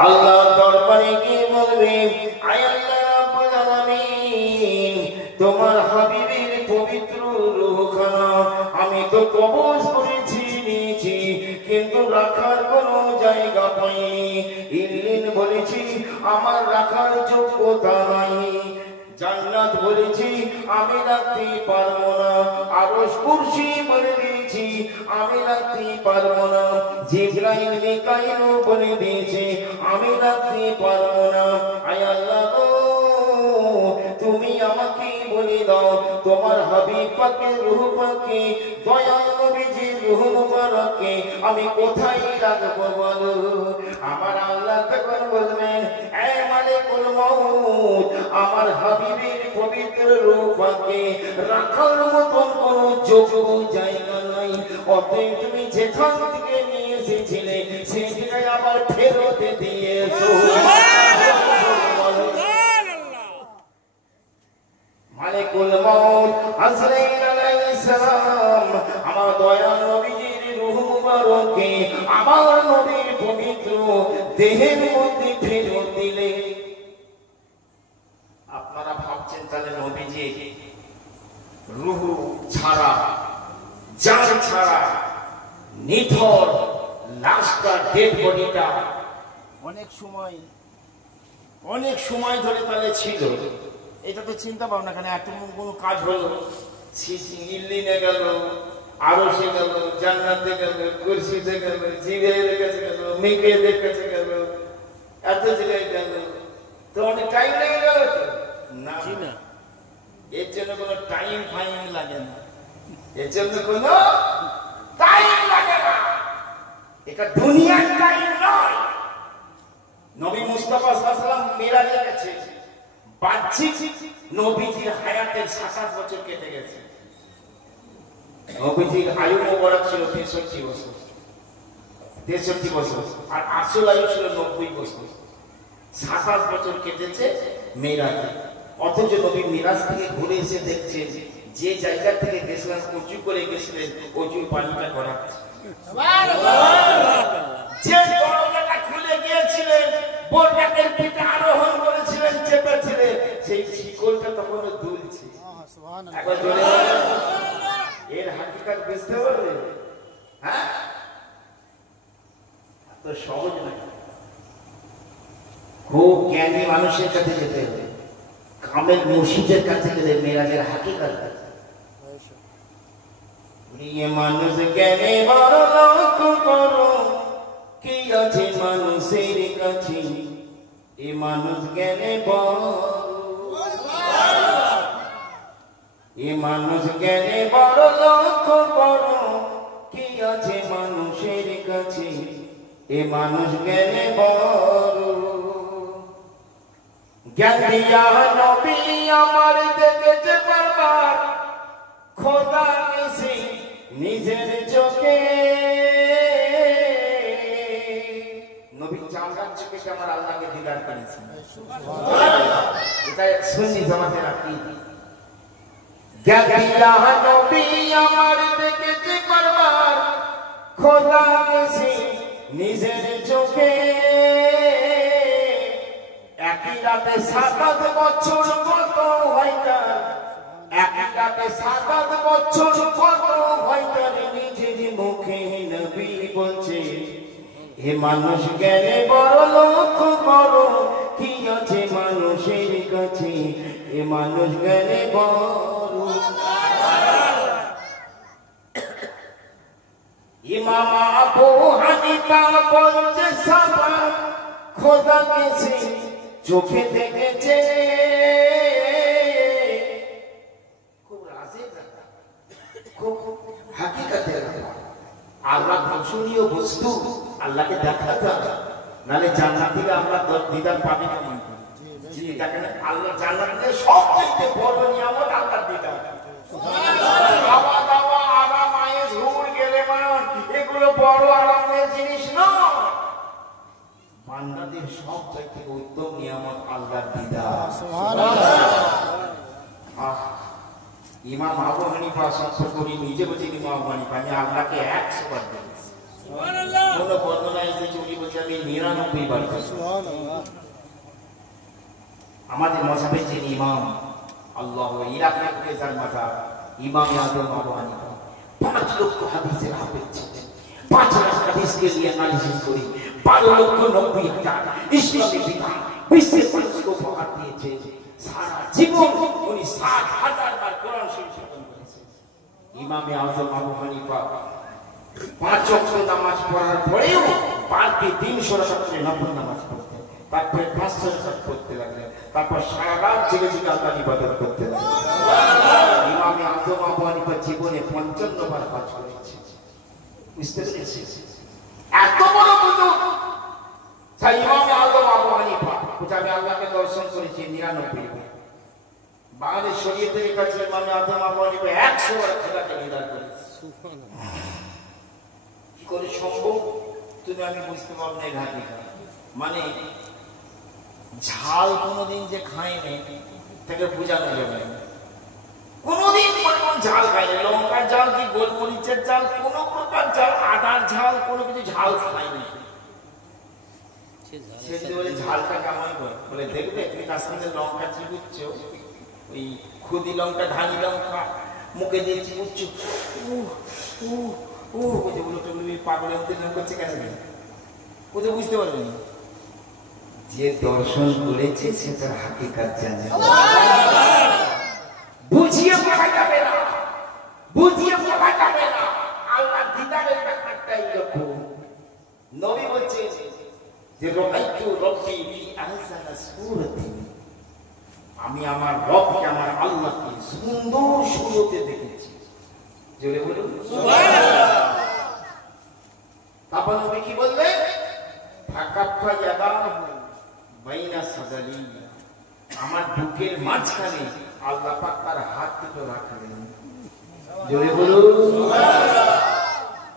আল্লাহর দরবারে গিয়ে বলবে, আয় আল্লাহ রাব্বুল আলামিন, তোমার হাবিবের পবিত্র রূহখানা আমি তো কবজ করেছি নিয়েছি, কিন্তু রাখার কোনো জায়গা পাইনি। ইল্লিন বলেছি আমার রাখার যোগ্যতা নাই। জান্নাত বলেছি আমি রাখতে পারবো না। আরশ কুরসি বলে দিয়েছি আমি রাখতে পারবো না। জিবরাইল মিকাইল বলে দিয়েছে আমি রাখতে পারবো না। আয় আল্লাহ গো, তুমি আমাকে বলে দাও তোমার হাবিব পাকের রূহ পাকে, দয়াল নবীজির রূহ মুবারককে আমি কোথায় রাখবো বলো? আমার আল্লাহ তখন বলবেন, এ মালিকুল মউত, আমার হাবিবের পবিত্র রূহ পাকে রাখার মতন কোনো যোগ্য জায়গা নাই। অতএব তুমি যেখান থেকে নিয়ে এসেছিলে সেই জায়গায় আবার ফেরত দিয়ে এসো। মালিকুল মউত আজরাইল আলাইহিস সালাম আমার দয়াল নবীজির রূহ মুবারককে আমার নবীর পবিত্র দেহের মধ্যে ফেরত দিলে। আপনারা ভাবছেন তাহলে নবীজি রূহ ছাড়া, জান ছাড়া নিথর লাশটা, ডেড বডিটা অনেক সময় ধরে তাহলে ছিল। এটা তো চিন্তা ভাবনা কেন, এত কোনো কাজ হলো, ইল্লিনে গেল, আরশে গেল, জান্নাতে গেল, কুরসিতে গেল, জিবরাইলের কাছে গেল, মিকাইলের কাছে গেল, এত জায়গায় গেল, তো অনেক টাইম লেগে গেল তো না। এর জন্য কোনো টাইম ফাইম লাগে না, এর জন্য কোনো টাইম লাগে না। এটা দুনিয়ার টাইম নয়। নবী মুস্তাফা সাল্লাল্লাহু আলাইহি ওয়াসাল্লাম মিরাজে গেছে, বাহ্যিক নবীজির হায়াতের 27 বছর কেটে গেছে। নবীজির আয়ু মোবারক ছিল 63 বছর, 63 বছর, আর আসল আয়ু ছিল 90 বছর। 27 বছর কেটেছে মিরাজে। অথচ নবী মিরাজ থেকে ঘুরে এসে দেখছে যে জায়গা থেকে গেছিলেন, উঁচু করে গেছিলেন, উঁচুর পানিটা গড়াচ্ছে। যে দরজাটা খুলে গিয়েছিলেন, বোরকাতের পিঠে আরোহণ করেছিলেন, চেপেছিলেন, সেই শিকলটা তখনও দুলছে। একবার জোরে এর হাকিকত বুঝতে পারবে? হ্যাঁ, তো সহজ না, খুব জ্ঞানী মানুষের কাছে যেতে হবে। কামেল মুর্শিদের কাছে গেলে মেরাজের হাকিকত মানুষ জ্ঞানী বড় লক্ষ্য করো কি আছে মানুষের কাছে, এ মানুষ জ্ঞানী বড়, এ মানুষ জ্ঞানী বড় লক্ষ্য করো কি আছে মানুষের কাছে, এ মানুষ জ্ঞানী বড়। জ্ঞান দিয়া নবী আমার দেখেছে বারবার, খোদা নিশি নিজের চোখে। নবী চামড়ার চোখে আমার আল্লাহকে দিদার করেছেন, এটা সুন্নি জামাতের আকীদা। জ্ঞান দিয়া নবী আমার দেখেছে বারবার, খোদা নিশি নিজের চোখে। একই রাতে 7 বছর কত হয় তার, একই রাতে 7 বছর কত হয় তার, নিজের মুখে নবী বলছে এ মানুষ জ্ঞানে বড় লক্ষ্য করো কি আছে মানুষের কাছে, এ মানুষ জ্ঞানে বড়। ইমাম আবু হানিফা বলছে সাবা খোদা কেছে চোখে দেখেছে। খুব রাজে, খুব হাকিকতের আল্লাহ দর্শনীয় বস্তু, আল্লাহকে দেখাতে হবে, নাহলে জান্নাত থেকে আমরা দিদার পাবি কেমন? জি দেখেন, আল্লাহ জান্নাতে সবচেয়ে বড় নিয়ামত আল্লাহর দিদার। খাওয়া দাওয়া, আরাম, আয়েশ, হুর, গেলেমান, এগুলো বড় আরামের জিনিস নয়। বান্দাদের সবচেয়ে উত্তম নিয়ামত আল্লাহর দিদার। ইমাম আবু হানিফা সত্য করি নিজে বলছি, ইমাম আবু হানিফা আমি আল্লাহকে 100 বার দেখেছি। কোন বর্ণনা এসেছে উনি বলছে আমি 99 বার খাইছি। আমাদের মাযহাবের যিনি ইমাম আল্লাহ ইরাকের যার মাযহাব ইমাম আযম আবু হানিফা 5 লক্ষ হাদিসের হাফেজ ছিলেন। 5 লাখ হাদিসকে নিয়ে অ্যানালিসিস করি 12,90,000 ইসলামী বিধান বিশ্বের মানুষকে উপহার দিয়েছে। সারা জীবন উনি 60,000 বার কোরআন শরীফ খতম করেছেন। ইমাম আযম আবু হানিফা 5 ওয়াক্ত নামাজ পড়ার পরেও বাকি 300 রাকাত নফল নামাজ পড়তেন, তারপরে 500 রাকাত পড়তে লাগলেন, তারপর সারা রাত জেগে জেগে আল্লাহর ইবাদত করতে লাগলেন। ইমাম আযম আবু হানিফা জীবনে 55 বার হজ করেছেন। বুঝতে পেরেছেন? এত বড় বুজুর্গ তাই ইমাম আযম আবু হানিফা আমি আল্লাহকে দর্শন করেছি 99 বার। বাংলাদেশ শরীয়তের কাছে ইমাম আযম আবু হানিফা 100 বার খোদাকে দিদার করেছে। সুবহানাল্লাহ। কি করে সম্ভব তুমি আমি বুঝতে পারব না। এই হাদিসটা মানে ঝাল কোনোদিন যে খায়নি তাকে বোঝানো যাবে না। কোনোদিন পরিমাণ ঝাল খায়নি, লঙ্কার ঝাল কি গোলমরিচের ঝাল কোন প্রকার ঝাল আদার ঝাল কোনো কিছু ঝাল খায়নি। সে বলে ঝালটা কেমন বলে দেখবে তুমি তার সঙ্গে লঙ্কা চিবুচ্ছ, ওই খুদি লঙ্কা ধানি লঙ্কা মুখে দিয়ে চিবুচ্ছ পাগলের মধ্যে করছে কেন কোথাও বুঝতে পারবেন। যে দর্শন করেছে সে তার হাকিকাত জানে। বুঝিয়ে পড়া যাবে না, বুঝিয়ে পড়া যাবে না। আল্লাহ দিদারের ব্যাপারটা এরকম। নবী বলছেন যে রাআইতু রাব্বি ফি আহসানি সূরাতি, আমি আমার রবকে আমার আল্লাহকে সুন্দর সুরতে দেখেছি। জোরে বলুন সুবহানাল্লাহ। তারপর নবী কি বললেন? ফাকাফা ইয়াদাহু বাইনা সাদালি, আমার বুকের মাঝখানে আল্লাহ পাক তার হাত দুটো রাখলেন। জোরে বলুন সুবহানাল্লাহ।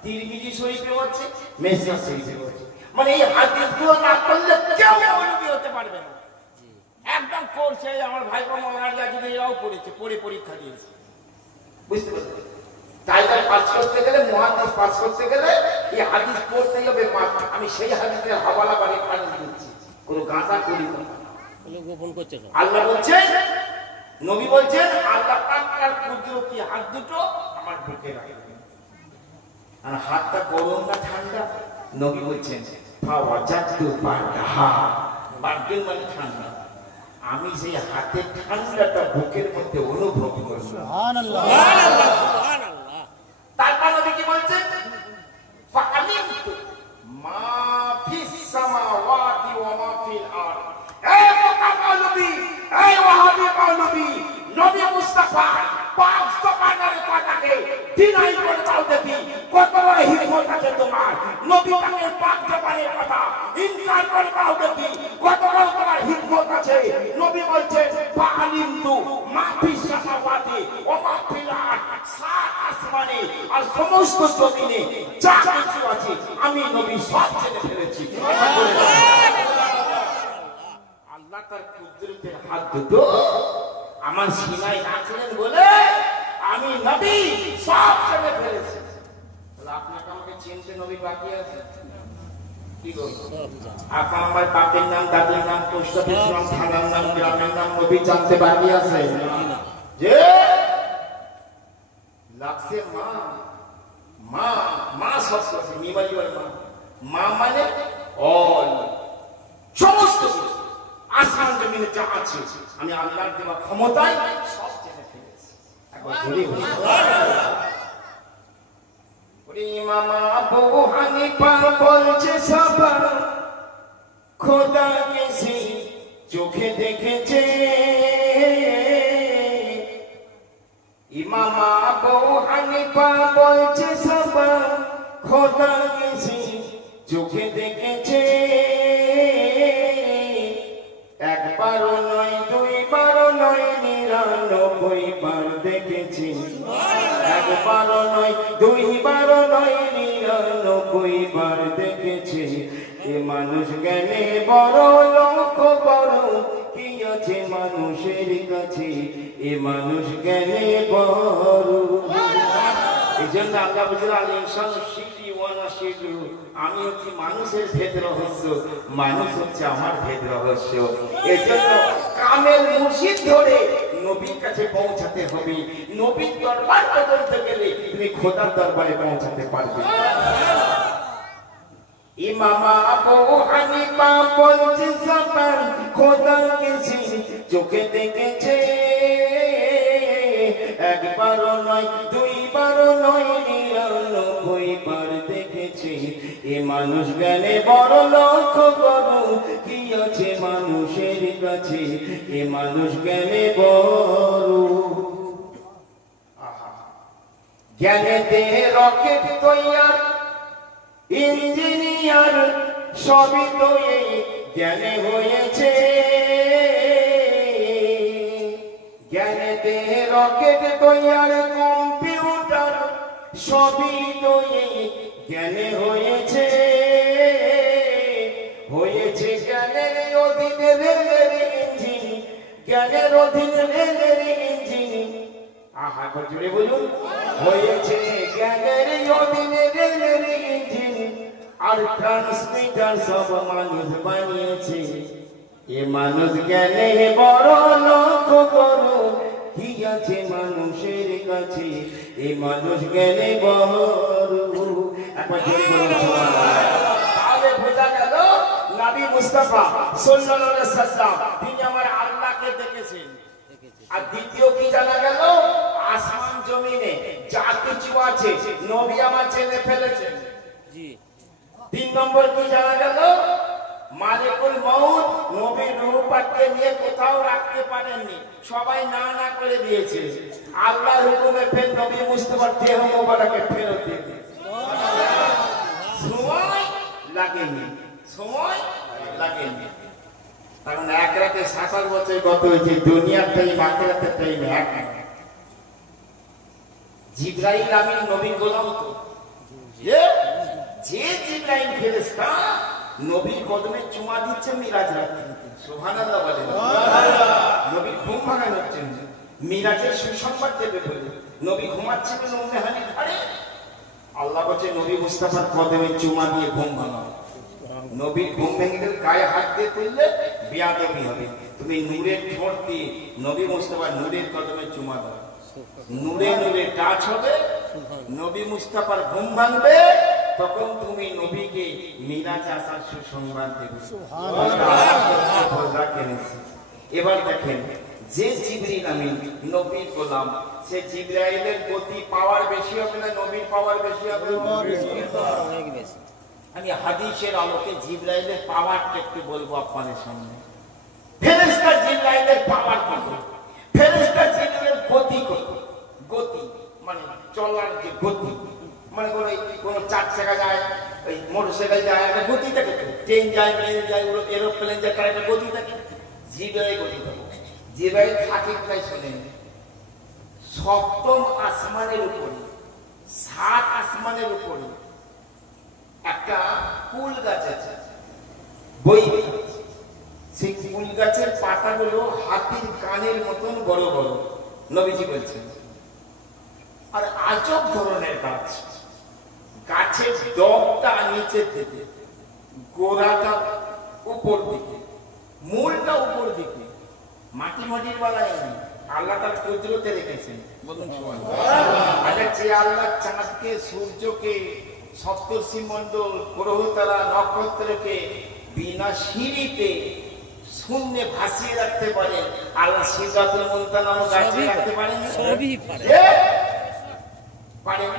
তিরমিজি শরীফে আছে, মিসকাত শরীফে আছে। মানে এই হাদিসগুলো না পড়লে কেউ নবী হতে পারবে না। একদম কোর্সে আমার ভাই বোনেরা যদি এরাও পড়েছে, পড়ে পরীক্ষা দিয়েছে। বুঝতে পারছেন? টাইগার পাস করতে গেলে, মুহাদ্দিস পাস করতে গেলে এই হাদিস পড়তে হবে। আমি সেই হাদিসের হাওয়ালা বাড়ি পানি দিচ্ছি, কোনো গাঁজা করি না। গোপন করছে আল্লাহ বলছেন, নবী বলছেন আল্লাহ পাক তার কুদরতি হাত দুটো আমার বুকে রাখলেন। আর হাতটা গরম না ঠান্ডা? নবী বলছেন ফাওয়াজাতু বারদাহা, বারদিন মানে ঠান্ডা। আমি সেই হাতের ঠান্ডাটা বুকের মধ্যে অনুভব করলাম। সুবহানাল্লাহ সুবহানাল্লাহ সুবহানাল্লাহ। তারপর নবী কি বলছেন? ফাআলিমতু মা ফিস সামাওয়াতি ওয়া মা ফিল আরদ। এই মুকাম্মাল নবী, এই ওয়াহাবি নবী, নবী মুস্তাফা পাক সুবহানার কথাকে ডিনাই করে দাও দেখি কত বড় হিকমত আছে তোমার। নবী পাকের পাক জবানের কথা ইনকার করে দাও দেখি কত বড় তোমার হিকমত আছে। নবী বলছেন ফাআলিমতু মা ফিস সামাওয়াতি ওয়া মা ফিল আরদ, সাত আসমানে আর সমস্ত জমিনে যা কিছু আছে আমি নবী সব জেনে ফেলেছি। আল্লাহ তার কুদরতের হাত দুটো আমার সিনায় রাখলেন বলে আমি নবী সব জেনে ফেলেছি। তাহলে আপনাকে আমাকে চিনতে নবী বাকি আছে? কি বলবো? আপনার আমার বাপের নাম, দাদির নাম, পোস্ট অফিস নাম, থানার নাম, গ্রামের নাম নবী জানতে বাকি আছে? যে লাগছে মা, মা মা সব আছে, মিমালিবার মা। মা মানে অল, সমস্ত কিছু আসমান জমিনে যা আছে আমি আল্লাহর দেওয়া ক্ষমতায় সব জেনে ফেলেছি। একবার বলি ইমাম আবু হানিফা বলছে সবা খোদাকে সে চোখে দেখেছে। ইমাম আবু হানিফা বলছে সবা খোদাকে সে চোখে দেখেছে। একবারও নয়, দুইবারও নয়, 99 বার দেখেছি। একবারও নয়, দুইবারও নয়, 99 বার দেখেছি। এ মানুষ জ্ঞানে বড়, লক্ষ বড় কি আছে মানুষের কাছে। এ মানুষ জ্ঞানে বড়। এই জন্য আল্লাহ বলছেন আল ইনসানু শিকি ওয়া রহস্য, আমি হচ্ছি মানুষের ভেদ রহস্য, মানুষ হচ্ছে আমার ভেদ রহস্য। এজন্য কামেল মুর্শিদ ধরে নবীর কাছে পৌঁছাতে হবে। নবীর দরবার পর্যন্ত গেলে তুমি খোদার দরবারে পৌঁছাতে পারবে। ইমাম আবু হানিফা বলছে সবার খোদাকে সে চোখে দেখেছে, একবারও নয় দুইবারও নয় 99 বার দেখেছে। এ মানুষ জ্ঞানে বড় লক্ষ্য করো কি আছে মানুষের কাছে, এ মানুষ জ্ঞানে বড়। জ্ঞানেতে রকেট তৈয়ার, ইঞ্জিনিয়ার সবই তো এই জ্ঞানে হয়েছে। জ্ঞানেতে রকেট তৈয়ার, কম্পিউটার সবই তো এই জ্ঞানে হয়েছে। হয়েছে জ্ঞানের অধীনে রেলের ইঞ্জিন, জ্ঞানের অধীনে রেলের ইঞ্জিন। আহা জুড়ে বলুন, হয়েছে জ্ঞানের অধীনে রেলের ইঞ্জিন, আর ট্রান্সমিটার সব মানুষ বানিয়েছে। এ মানুষ জ্ঞানে বড় লক্ষ্য করো কি আছে মানুষের কাছে, এ মানুষ জ্ঞানে বড়। একবার জোরে বলুন সুবহানাল্লাহ। তাহলে বোঝা গেল নবী মুস্তাফা সাল্লাল্লাহু আলাইহি ওয়াসাল্লাম তিনি আমার আল্লাহকে দেখেছেন। আর দ্বিতীয় কি জানা গেল, আসমান জমিনে যা কিছু আছে নবী আমার ছেলে ফেলেছেন। জি। 3 নম্বর কি জানা গেল, মালিকুল মউত নবীর রূহ পাককে নিয়ে কোথাও রাখতে পারেননি, সবাই না না করে দিয়েছে। আল্লাহর হুকুমে ফের নবী মুস্তাফার দেহ মোবারকে ফেরত দিয়ে দিয়েছে। সময় লাগেনি, সময় লাগেনি। কারণ এক রাতে 27 বছর গত হয়েছে, দুনিয়ার টাইম আখিরাতের টাইম এক। জিবরাইল আমিন নবীর গোলাম তো, যে জিবরাইল ফেরেশতা নবীর কদমে চুমা দিচ্ছে মিরাজ রাতে। সুবহানাল্লাহ বলেন। নবীর ঘুম ভাঙানোর জন্য, মিরাজের সুসংবাদ দেবে বলে নবী ঘুমাচ্ছিলেন উম্মে হানির ঘরে। আল্লাহ বলছে নবী মুস্তাফার কদমে চুমা দিয়ে ঘুম ভাঙাও। নবীর ঘুম ভেঙে গেলে গায়ে হাত দিয়ে তুললে বেয়াদবি হবে। তুমি নূরের ঠোঁট দিয়ে নবী মুস্তাফার নূরের কদমে চুমা দাও, নূরে নূরে টাচ হবে, নবী মুস্তাফার ঘুম ভাঙবে, তখন তুমি নবীকে মিরাজে আসার সুসংবাদ দেবে। এবার দেখেন, যে জিবরিল আমিন নবীর গোলাম, সে জিবরাইলের গতি পাওয়ার বেশি হবে না নবীর পাওয়ার বেশি হবে? আমি হাদিসের আলোকে জিবরাইলের পাওয়ারটা একটু বলবো আপনাদের সামনে। ফেরেশতা জিবরাইলের পাওয়ার কত, ফেরেশতা জিবরাইলের গতি কত। গতি মানে চলার যে গতি, মানে কোন 4 চাকা যায়, ওই মোটরসাইকেল যায়, একটা গতি থাকে। ট্রেন যায়, প্লেন যায়, এরোপ্লেন যায়, তার একটা গতি থাকে। জিবরাইল গতি থাকে। জিবরাইল থাকে প্রায় শোনেন সপ্তম আসমানের উপরে, 7 আসমানের উপরে একটা কুল গাছ আছে, বই। সেই কুল গাছের পাতাগুলো হাতির কানের মতন বড় বড়, নবীজি বলছেন। আর আজব ধরনের গাছ, গাছের ডগটা নিচের দিকে, গোড়াটা উপর দিকে, মূলটা উপর দিকে। মাটি মাটির বেলায় আল্লাহ তার কুদরতে রেখেছেন। বলুন সুবহানাল্লাহ। আচ্ছা, যে আল্লাহ চাঁদকে, সূর্যকে, সপ্তর্ষি মণ্ডল, গ্রহ তারা, নক্ষত্রকে বিনা সিঁড়িতে শূন্যে ভাসিয়ে রাখতে পারে, আল্লাহ সিদরাতুল মুনতাহা নামক গাছে রাখতে পারেন? পারেন।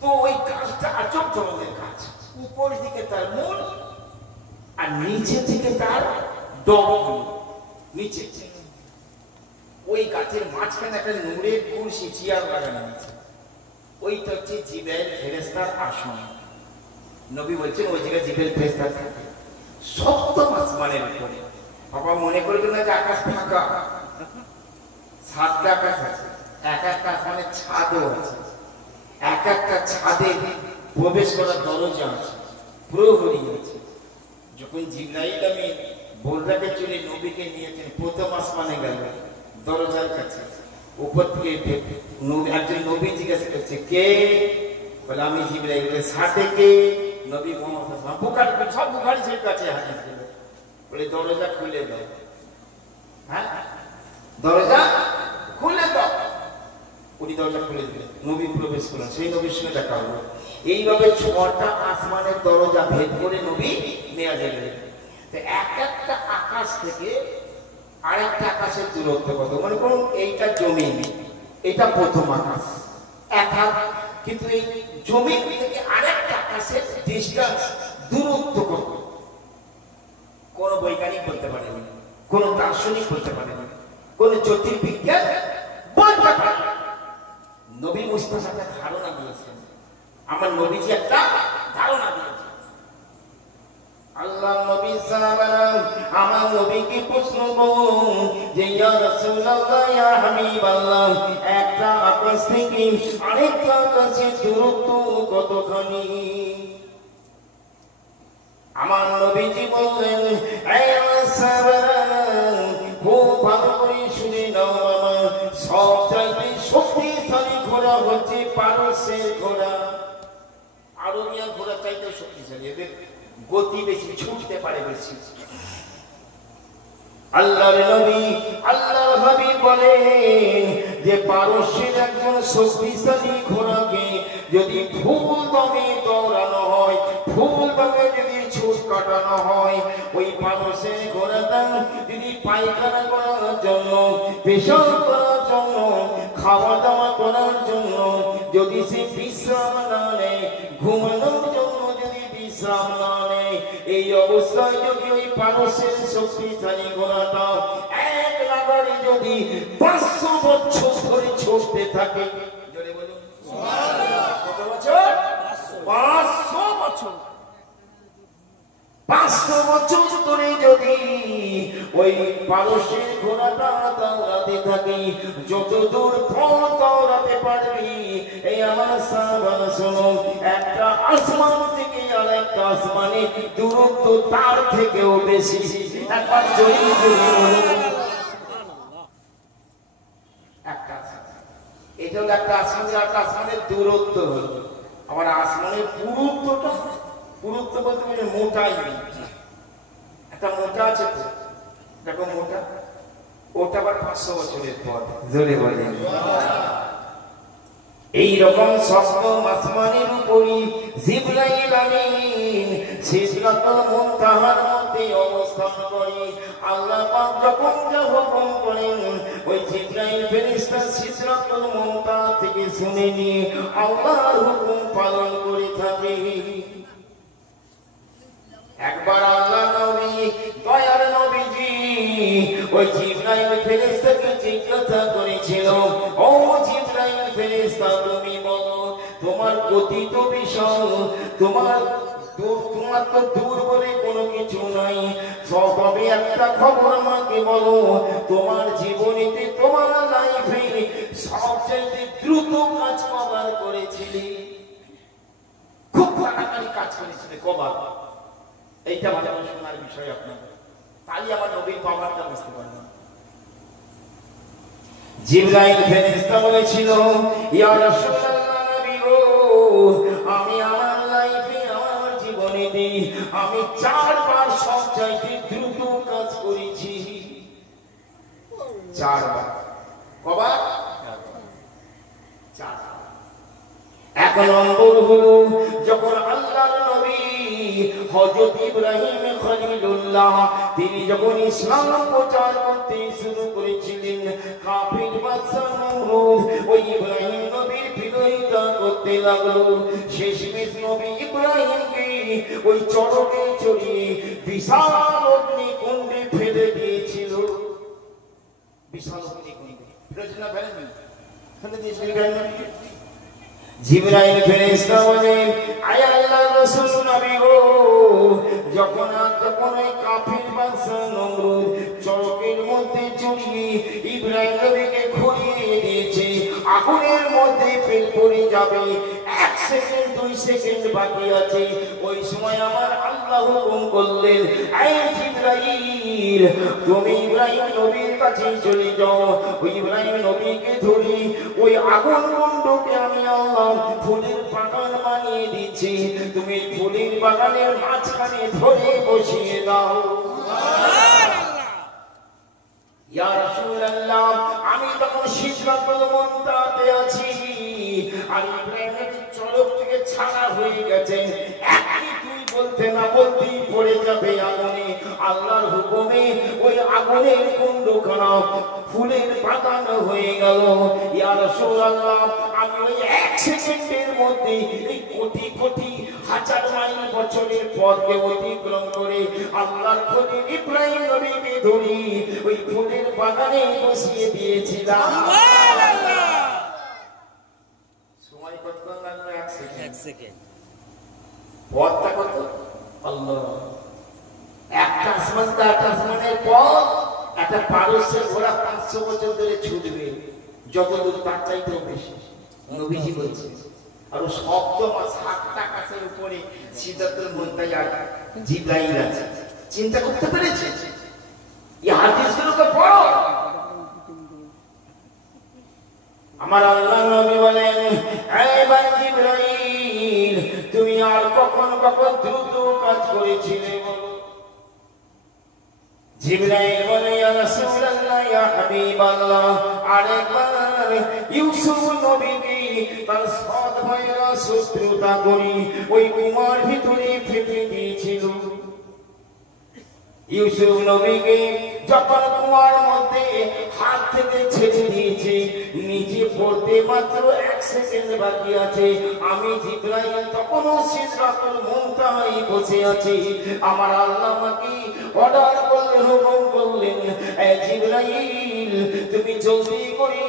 তো ওই গাছটা আজব ধরনের গাছ, উপর দিকে তার মূল আর নিচে থেকে তার ডগা। নিচে ওই গাছের মাঝখানে একটা নূরের কুরসি, চেয়ার লাগানো আছে। ওইটা হচ্ছে জিবরাইল ফেরেশতার আসন। নবী বলছেন ওই জায়গায় জিবরাইল ফেরেশতা থাকে সপ্তম আসমানের উপরে। বাবা মনে করবেন না যে আকাশ ফাঁকা, 7টা আকাশ আছে, এক একটা আসমানের ছাদও আছে, এক একটা ছাদে প্রবেশ করার দরজা আছে, প্রহরী আছে। যখন জিবরাইল আমিন বোররাকে চলে নবীকে নিয়েছেন, প্রথম আসমানে গেল, দরজার কাছে উপর থেকে একজন নবী জিজ্ঞাসা করছে, কে? বলে আমি জিবরাইলের সাথে কে? নবী মুহাম্মদ সাল্লাল্লাহু আলাইহি ওয়াসাল্লাম। বুখারী, সব বুখারী শরীফ কাছে হাদিস ছিল। বলে দরজা খুলে দাও। হ্যাঁ, দরজা খুলে দাও। উনি দরজা খুলে দিলেন, নবী প্রবেশ করলেন। সেই নবীর সঙ্গে দেখা হলো। এইভাবে 6টা আসমানের দরজা ভেদ করে নবী মেরাজে গেলেন। তো এক একটা আকাশ থেকে আরেকটা আকাশের দূরত্ব কত? মনে করুন এইটা জমিন, এটা প্রথম আকাশ, এক হাত। কিন্তু এই জমিন থেকে আরেকটা আকাশের ডিস্টেন্স, দূরত্ব কত? কোন বৈজ্ঞানিক বলতে পারেনি, কোন দার্শনিক বলতে পারেনি, কোন জ্যোতির্বিজ্ঞান বলতে পারে। নবী মুস্তাফা একটা ধারণা দিয়েছেন, আমার নবীজি একটা ধারণা দিয়েছেন। আল্লাহ নবী সাহাবারা আমার নবীকে প্রশ্ন করুন যে ইয়া রাসূলুল্লাহ ইয়া হাবিবাল্লাহ, একটা আকাশ থেকে আরেকটা আকাশের দূরত্ব কতখানি? আমার নবীজি বললেন, হে সাহাবারা খুব ভালো করে শুনে নাও বাবা, সবচাইতে শক্তিশালী ঘোড়া হচ্ছে পারস্যের ঘোড়া। আরবিয়া ঘোড়া চাইতে শক্তিশালী, এদের গতি বেশি, ছুটতে পারে বেশি। আল্লাহর নবী আল্লাহর হাবিব বলেন যে পারস্যের একজন শক্তিশালী ঘোড়াকে যদি ফুল দমে দৌড়ানো হয়, ফুল দমে যদি ছুট কাটানো হয়, ওই পারস্যের ঘোড়াটা যদি পায়খানা করার জন্য, পেশাব করার জন্য, খাওয়া দাওয়া করার জন্য যদি সে বিশ্রাম না নেয়, ঘুমানোর জন্য যদি বিশ্রাম না নেয়, এই অবস্থায় যদি ওই পারস্যের শক্তিশালী ঘোড়াটা এক লাগারে যদি 500 বছর ধরে ছুটতে থাকে, জোরে বলুন সুবহানাল্লাহ, কত বছর? 500 বছর। 500 বছর ধরে যদি ওই পারস্যের ঘোড়াটা দৌড়াতে থাকে, যত দূর পথ দৌড়াতে পারবি, এই আমার সাহাবারা শোনো, একটা আসমান থেকে আরেকটা আসমানে দূরত্ব তার থেকেও বেশি। একবার জোরে জোরে বলুন একটা আসমান, এটা হলো একটা আসমানের একটা আসমানের দূরত্ব। আবার আসমানের পুরুত্বটা, পুরুত্ব বলতে গেলে মোটাই, একটা মোটা আছে তো, দেখো মোটা, ওটা আবার 500 বছরের পর। জোরে বলে এইরকম শব্দ আসমানের উপরই জিবরাইল আমিন সিদরাতুল মুনতাহার মধ্যে অবস্থান করে। আল্লাহ পাক যখন যা হুকুম করেন, ওই জিবরাইল ফেরেশতা সিদরাতুল মুনতাহা থেকে শুনে নিয়ে আল্লাহর হুকুম পালন করে থাকে। একবার আল্লাহ নবী, দয়ার নবীজি ওই জিবরাইল ফেরেশতাকে জিজ্ঞাসা করেছিল, ও জিবরাইল ফেরেশতা, তুমি বলো তোমার গতি তো বিশাল, তোমার তো দূর বলে কোনো কিছু নাই, তবে একটা খবর আমাকে বলো, তোমার জীবনীতে, তোমার লাইফে সবচেয়ে দ্রুত কাজ কবার করেছিলে? খুব তাড়াতাড়ি কাজ করেছিলে কবার? এইটা ভালো শোনার বিষয় আপনার, তাই আমার নবীর পাওয়ারটা বুঝতে পারবেন। জিবরাইল ফেরেশতা বলেছিল, ইয়া রাসূলুল্লাহ নবী গো, আমি আমার লাইফে, আমার জীবনেতে আমি 4 বার সবচাইতে দ্রুত কাজ করেছি। 4 বার। কবার? 4 বার। এক নম্বর হলো যখন আল্লাহর নবী হযরত ইব্রাহিম খলিলুল্লাহ তিনি যখন ইসলাম প্রচার করতে শুরু করেছিলেন, কাফির বাদশা নমরুদ ওই ইব্রাহিম নবীর বিরোধিতা করতে লাগলো। শেষমেশ নবী ইব্রাহিমকে ওই চড়কে চড়িয়ে বিশাল অগ্নিকুণ্ডে ফেলে দিয়েছিল। বিশাল অগ্নিকুণ্ডে ফেলেছিল, ফেলে দিয়েছিল। জিবরাইল ফেরেশতা বলেন, আয় আল্লাহর রাসূল নবী গো, যখন ওই কাফির বাদশা নমরুদ চরকের মধ্যে চড়িয়ে ইব্রাহিম নবীকে ঘুরিয়ে দিয়েছে, আগুনের মধ্যে ফেল পড়ে যাবে, 1 সেকেন্ড 2 সেকেন্ড বাকি আছে, ওই সময় আমার আল্লাহ হুকুম করলেন, আয় জিবরাইল তুমি ইব্রাহিম নবীর কাছে চলে যাও ওই ইব্রাহিম নবীকে ধরি ওই আগুন কুণ্ডকে আমি আল্লাহ ফুলের বাগান বানিয়ে দিচ্ছি তুমি ফুলের বাগানের মাঝখানে ধরে বসিয়ে দাও ইয়া রাসূলুল্লাহ আমি তখন সিদরাতুল মুনতাহাতে আছি আর ইব্রাহিম নবী চলক থেকে ছাড়া হয়ে গেছে একই তুই বলতে না বলতেই পড়ে যাবে আগুনে আল্লাহর হুকুমে ওই আগুনের কুণ্ডখানা ফুলের বাগান হয়ে গেল ইয়া রাসূলুল্লাহ আমি ওই এক সেকেন্ডের মধ্যে এই কোটি কোটি হাজার মাইল বছরের পথকে অতিক্রম করে আল্লাহর খলিল ইব্রাহিম নবীকে ধরি ওই ফুলের বাগানে বসিয়ে দিয়েছিলাম সুবহানাল্লাহ সময় কত লাগলো এক সেকেন্ড পথটা কত আল্লাহ একটা আসমানের পথ একটা পারস্যের ঘোড়া 500 বছর ধরে ছুটবে যতদূর তার চাইতেও বেশি নবীজি বলছে আর সপ্তম সাতটা কাছের উপরে সিদরাতুল মুনতাহা জিবরাইল আছে চিন্তা করতে পেরেছে এই হাদিসগুলোকে পড়ো আমার আল্লাহ নবী বলেন এই ভাই জিবরাইল তুমি আর কখন দ্রুত কাজ করেছিলে বলো জিবরাইল বলে ইয়া রাসূলুল্লাহ ইয়া হাবিবাল্লাহ আরেকবার ইউসুফ নবীকে তার সৎ ভাইরা শত্রুতা করি ওই কুমার ভিতরে ফেলে দিয়েছিল ইউসুফ নবীকে যখন কুমার মধ্যে হাত থেকে ছেড়ে দিয়েছে নিচে পড়তে মাত্র 1 সেকেন্ড বাকি আছে আমি জিবরাইল তখনও সিদরাতুল মুনতাহায় বসে আছি আমার আল্লাহ আমাকে অর্ডার করলেন হুকুম করলেন এই জিবরাইল তুমি জলদি করে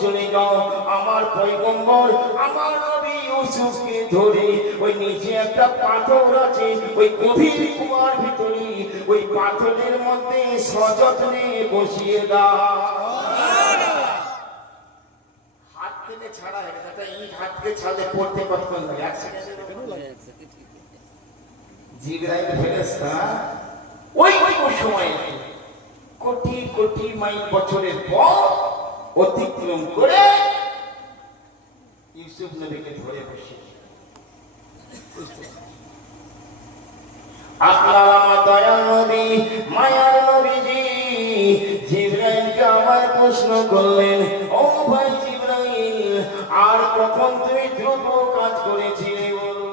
চলে যাও আমার পয়গম্বর আমার নবী ইউসুফকে ধরে ওই নিচে একটা পাথর আছে ওই গভীর কুয়ার ভিতরে ওই পাথরের মধ্যে সযত্নে বসিয়ে দাও হাত থেকে ছাড়া হয়ে গেছে ইট হাত থেকে ছাড়লে পড়তে কতক্ষণ লাগে 1 সেকেন্ড জিবরাইল ফেরেশতা ওই সময় কোটি কোটি মাইল বছরের পর অতিক্রম করে ইউসুফ নবীকে ধরে বসিয়ে আপনার আমার দয়াল নবী মায়ার নবীজি জিবরাইলকে আমার প্রশ্ন করলেন ও ভাই জিবরাইল আর কখন তুমি দ্রুত কাজ করেছিলে বলো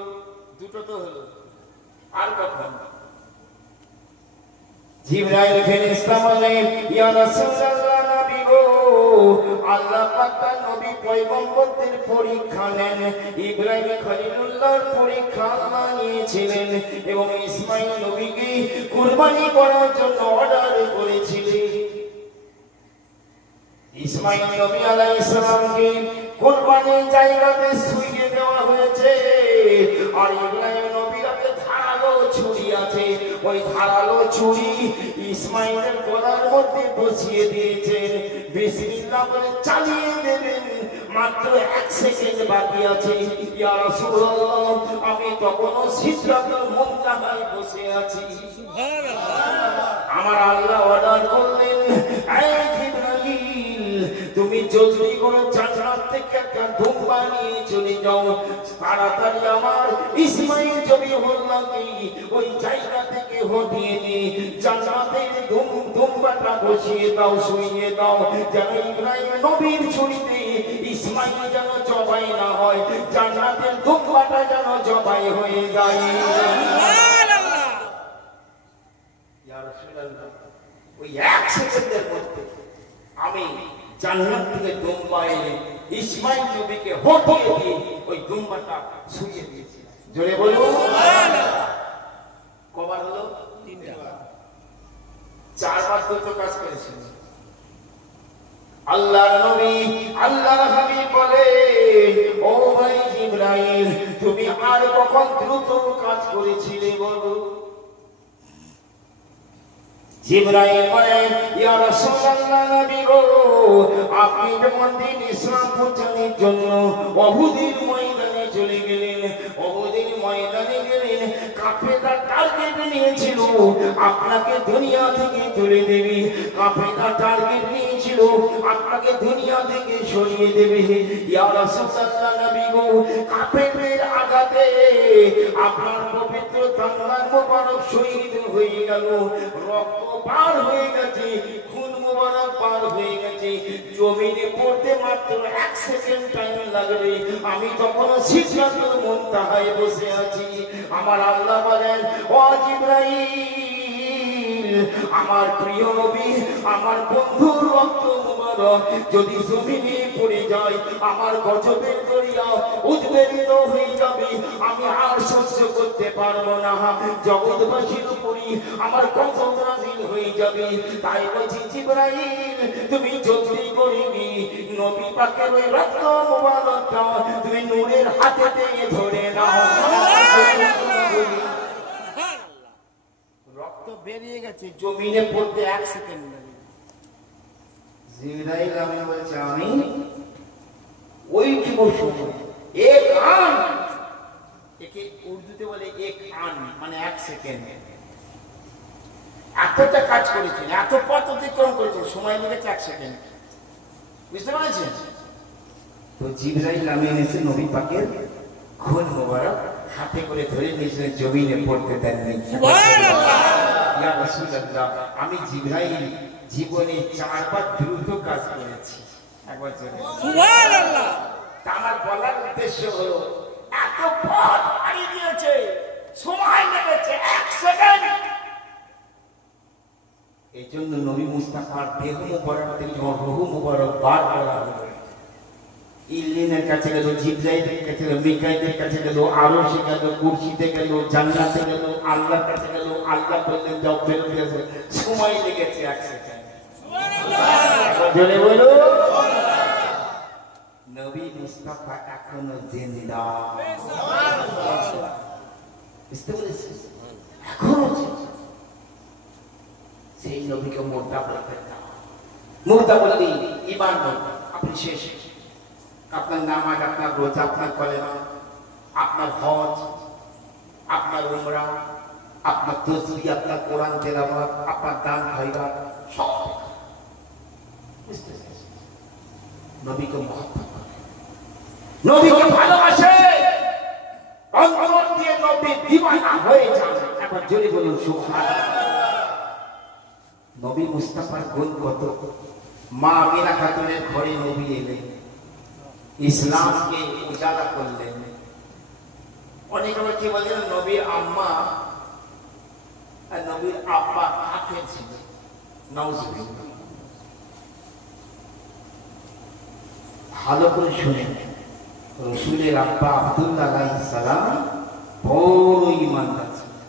দুটো তো হলো আর কখন জিবরাইল ফেরেশতা বলেন ইয়া রাসূলুল্লাহ নবী গো আল্লাহ পাক তার নবী পয়গম্বরদের পরীক্ষা নেন ইব্রাহিম খলিলুল্লাহর পরীক্ষা নিয়েছিলেন এবং ইসমাঈল নবীকে কুরবানি করার জন্য অর্ডার করেছিলেন ইসমাঈল নবী আলাইহিস সালামকে কুরবানির জায়গাতে শুইয়ে দেওয়া হয়েছে আর ইব্রাহিম নবীর হাতে ধারালো ছুরি আছে ওই ধারালো ছুরি ইসমাঈলের গলার মধ্যে বসিয়ে দিয়েছেন বিসমিল্লাহ বলে চালিয়ে দেবেন মাত্র 1 সেকেন্ড বাকি আছে ইয়া রাসূলুল্লাহ আমি তখনও সিদরাতুল মুনতাহায় বসে আছি সুবহানাল্লাহ আমার আল্লাহ অর্ডার করলেন এই জিবরাইল তুমি জলদি করে জান্নাত থেকে একটা দুম্বা নিয়ে চলে যাও তাড়াতাড়ি আমার ইসমাঈল জবিহুল্লাহকে ওই জায়গা থেকে হটিয়ে নিয়ে জান্নাতের দুম্বাটা বসিয়ে দাও শুইয়ে দাও যেন ইব্রাহিম নবীর ছুরিতে ইসমাঈল যেন জবাই না হয় জান্নাতের দুম্বাটা যেন জবাই হয়ে যায় সুবহানাল্লাহ ইয়া রাসূলুল্লাহ ওই 1 সেকেন্ডের মধ্যে আমি জান্নাত থেকে দুম্বা এনে ইসমাঈল নবীকে হটিয়ে দিয়ে ওই দুম্বাটা শুইয়ে দিয়েছি জোরে বলুন সুবহানাল্লাহ কবার হলো 3বার 4বার তো কাজ করেছেন আল্লাহর নবী আল্লাহর হাবিব বলে ও ভাই জিবরাইল তুমি আর কখন দ্রুত কাজ করেছিলে বলো জিবরাইল বলে ইয়া রাসূলুল্লাহ নবী গো আপনি যখন দিন ইসলাম প্রচারের জন্য উহুদের ময়দানে চলে গেলেন উহুদের ময়দানে গেলেন কাফেররা টার্গেট নিয়েছিল আপনাকে দুনিয়া থেকে তুলে দেবে, কাফেররা টার্গেট নিয়েছিল আপনাকে দুনিয়া থেকে সরিয়ে দেবে। ইয়া রাসূলুল্লাহ নবী গো, কাফেরদের আঘাতে আপনার পবিত্র তানওয়ার মোবারক শহীদ হয়ে গেল, রক্ত পার হয়ে গেছে, খুন মোবারক পার হয়ে গেছে, জমিনে পড়তে মাত্র 1 সেকেন্ড টাইম লাগবে। আমি তখন সিদরাতুল মুনতাহায় বসে আছি। আমার আল্লাহ বলেন, ও জিবরাইল, আমার প্রিয় নবী, আমার বন্ধুর রক্ত মোবারক যদি জমিনে পড়ে যায়, আমার গজবের দরিয়া উদ্বেলিত হয়ে যাবে, আমি আর সহ্য করতে পারবো না, জগৎবাসীর উপরই আমার গজব নাযিল হয়ে যাবে। তাই বলছি জিবরাইল, তুমি জলদি করে নবী পাকের ওই রক্ত মোবারকটা তুমি নূরের হাতে দিয়ে ধরে নাও। রক্ত বেরিয়ে গেছে, জমিনে পড়তে 1 সেকেন্ড লাগে। জিবরাইল আমিন বলছে, আমি ওই সময় এক আন, একে উর্দুতে বলে এক আন, মানে 1 সেকেন্ড, এতটা কাজ করেছেন, এত পথ অতিক্রম করেছেন, সময় লেগেছে 1 সেকেন্ড। বুঝতে পেরেছেন? তো জিবরাইল আমিন এসে নবী পাকের খুন মোবারক হাতে করে ধরে নিয়েছিলেন, জমিনে পড়তে দেননি। সুবহানাল্লাহ। ইয়া রাসূলুল্লাহ, আমি জিবরাইল জীবনে 4 বার দ্রুত কাজ করেছি। একবার জোরে সুবহানাল্লাহ। আমার বলার উদ্দেশ্য হলো, এত পথ পাড়ি দিয়েছে, সময় লেগেছে 1 সেকেন্ড। এই জন্য নবী মুস্তাফার দেহ মুবারক থেকে যখন রূহ মুবারক বার করা হলো, ইল্লিনের কাছে গেল, জিবরাইলের কাছে গেল, মিকাইলের কাছে গেল, আরশে গেল, কুরসিতে গেল, জান্নাতে গেল, আল্লাহর কাছে গেল, আল্লাহ বললেন যাও ফেরত এসো, সময় লেগেছে 1 সেকেন্ড। সুবহানাল্লাহ। জোরে বলো। নবী মুস্তাফা এখনো জিন্দা। সুবহানাল্লাহ। বুঝতে পেরেছেন? এখনো জিন্দা। সেই নবীকে মুর্দা বলতেন না। মুর্দা বললে ঈমান নয়, আপনি শেষ। আপনার নামাজ, আপনার রোজা, আপনার কলেমা, আপনার হজ, আপনার উমরা, আপনার তাসবিহ, আপনার কোরআন তেলাওয়াত, আপনার দান খয়রাত সব নবীকে মহব্বত করে, নবীকে ভালোবাসে, অন্তর দিয়ে নবীর দিওয়ানা হয়ে যান। একবার জোরে বলুন সুবহানাল্লাহ। নবী মুস্তাফার গুণ কত! মা আমিনা খাতুনের ঘরে নবী এলেন, ইসলামকে উজালা করলেন। অনেকে কি বলেন নবীর আম্মা আর নবীর আব্বা কাফের ছিল, নাউজুবিল্লাহ। ভালো করে শুনেন, রাসূলের আব্বা আব্দুল্লাহ আলাইহিস সালাম বড় ঈমানদার ছিলেন।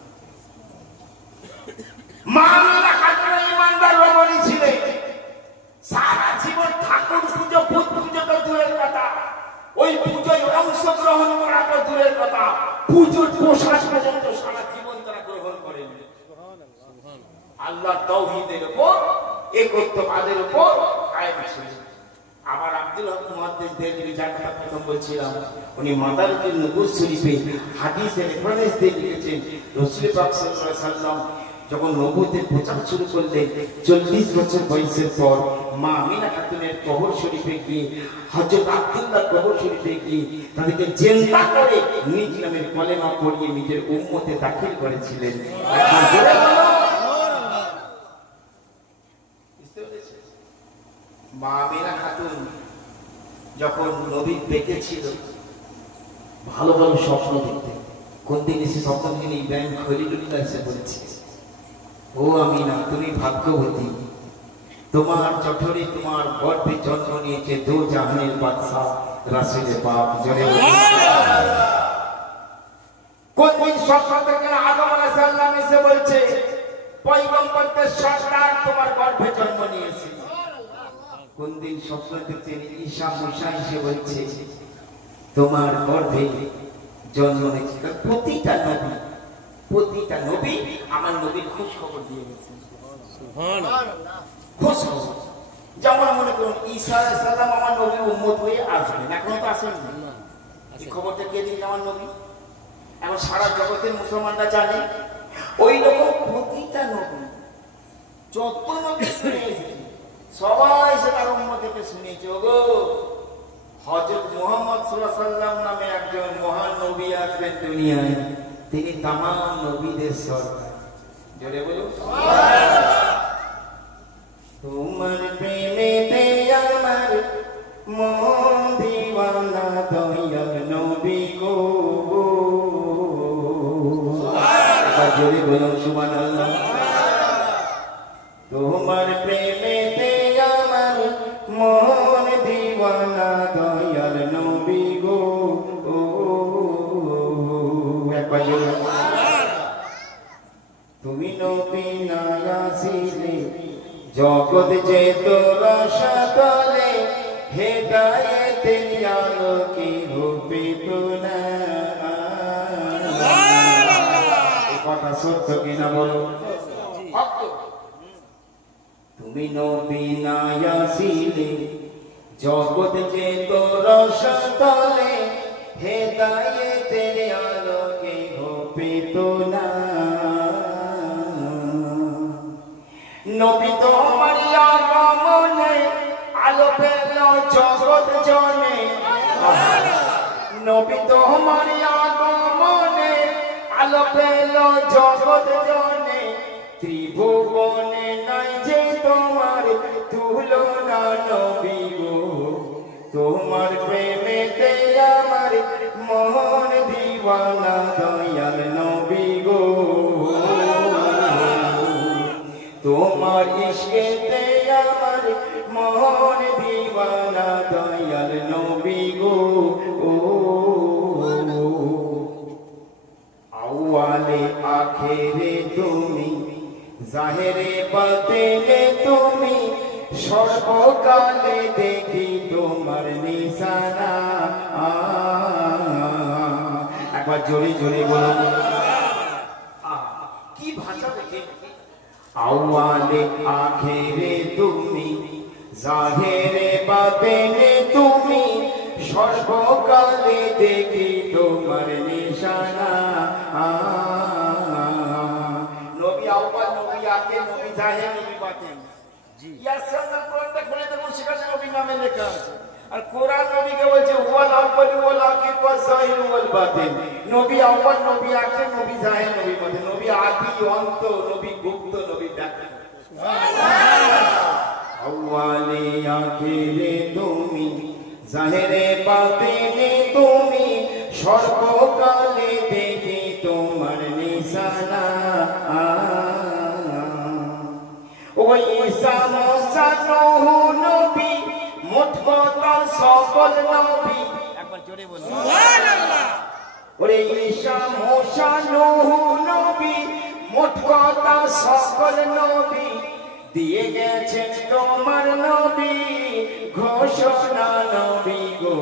মা আমিনা খাতুন ঈমানদার রমণী ছিলেন। সারা জীবন ঠাকুর পুজো, বুধ পুজো তো দূরের কথা, ওই পুজোয় অংশগ্রহণ করা তো দূরের কথা, পুজোর পোশাক পর্যন্ত সারা জীবন তারা গ্রহণ করেন। আল্লাহ তাওহীদের উপর, একত্ববাদের উপর কায়েম ছিলেন। আবার আব্দুল হক মুহাদ্দিস দেলবি, যার কথা প্রথম বলছিলাম, উনি মাদারিজুন নুবুওয়াত শরীফে হাদিসের রেফারেন্স দিয়ে লিখেছেন, রাসূল পাক সাল্লাল্লাহু আলাইহি ওয়াসাল্লাম যখন নবুয়তের প্রচার শুরু করলেন, 40 বছর বয়সের পর মা আমিনা খাতুনের কবর শরীফে গিয়ে, হযরত আব্দুল্লাহ কবর শরীফে গিয়ে তাদেরকে জিন্দা করে নিজ নামের কলেমা পড়িয়ে নিজের উম্মতে দাখিল করেছিলেন। মা আমিনা খাতুন যখন নবী বেঁচে ছিল, ভালো ভালো স্বপ্ন দেখতে। কোন দিন এসে স্বপ্ন দেখে ইব্রাহিম খলিলুল্লাহ এসে বলেছে, ও আমিনা, তুমি ভাগ্যবতী, তোমার জঠরে তোমার গর্ভে জন্ম নিয়েছে দো জাহানের বাদশাহ রাসূল পাক। জোরে কোন দিন স্বপ্ন দেখে আদম আলাইহিস সালাম এসে বলছে, পয়গম্বরদের সর্দার তোমার গর্ভে জন্ম নিয়েছে। কোন দিন স্বপ্ন দেখছেন ঈসা মুসা এসে বলছে, তোমার গর্ভে জন্ম নিয়েছে। প্রতিটা নবী আমার নবীর খোঁজ খবর দিয়ে গেছেন। সুবহানাল্লাহ। খোঁজ খবর, যেমন মনে করুন ঈসা আলাইহিস সালাম আমার নবীর উম্মত হয়ে আসবেন, এখনো তো আসেন না। এই খবরটা কে দিলেন? আমার নবী। এখন সারা জগতের মুসলমানরা জানে ওই রকম প্রতিটা নবী যত নবী শুনেছে সবাই সে তার উম্মতকে শুনেছে। ওগো হযরত মুহাম্মদ সাল্লাল্লাহু আলাইহি ওয়াসাল্লাম নামে একজন মহান নবী আসবেন দুনিয়ায়, তিনি तमाम নবীদের সরদার। জোরে বলুন সুবহানাল্লাহ। তোমার প্রেমেতে আমার মন দিওয়ানা দয়াল নবী গো সুবহানাল্লাহ। জোরে বলুন সুবহানাল্লাহ। তোমার প্রেমেতে আমার মন দিওয়ানা দয়াল নবী গো একবার জোরে তুমি নবী না আসিলে জগৎ যে তোরা সাতলে হেদায়েতের আলোকে হবে তো না। এই কথা সত্য কিনা বলো? তুমি নবী না আসিলে জগৎ যে তোরা সাতলে হেদায়েতের আলোকে হবে তো না। নবী তোমার আগমনে আলো পেল জগৎ জনে, নবী তোমার আগমনে আলো পেল জগৎ জনে, ত্রিভুবনে নাই যে তোমার তুলনা নবী গো। তোমার প্রেমেতে আমার মন দিওয়ানা দয়াল নবী গো। তোমার ইশকেতে আমার মন দিওয়ানা দয়াল নবী গো। আউয়ালে আখেরে তুমি, জাহেরে বাতিনে তুমি, সর্বকালে দেখি তোমার নিশানা। একবার জোরে জোরে বলুন কি ভাষা দেখে। আউয়ালে আখেরে তুমি, জাহেরে বাতিনে তুমি, সর্বকালে দেখি তোমার নিশানা। নবী আউয়াল, নবী আখের, নবী জাহের, নবী বাতিন। ইয়াসাল্লাহ কোরআনটা খুলে দেখুন, সেখানে নবী নামে লেখা আছে। আর কোরআন নবীকে বলছে ওয়াল আউয়াল ওয়াল আখির ওয়াল জাহির ওয়াল বাতিন। নবী আউয়াল, নবী আখির, নবী জাহির, নবী বাতিন। নবী আদি অন্ত, নবী গুপ্ত, নবী ব্যাখ্যা। সুবহানাল্লাহ। আউয়ালে আখিরে তুমি, জাহিরে বাতিনে তুমি, সর্বকালে দেখি তোমার নিশানা। ওই ঈসা মুসা নূহ নবী, মোট কথা সকল নবী। একবার জোরে বলুন সুবহানাল্লাহ। ওরে ঈসা মুসা নূহ নবী, মোট কথা সকল নবী, দিয়ে গেছেন তোমার নবী ঘোষণা নবী গো।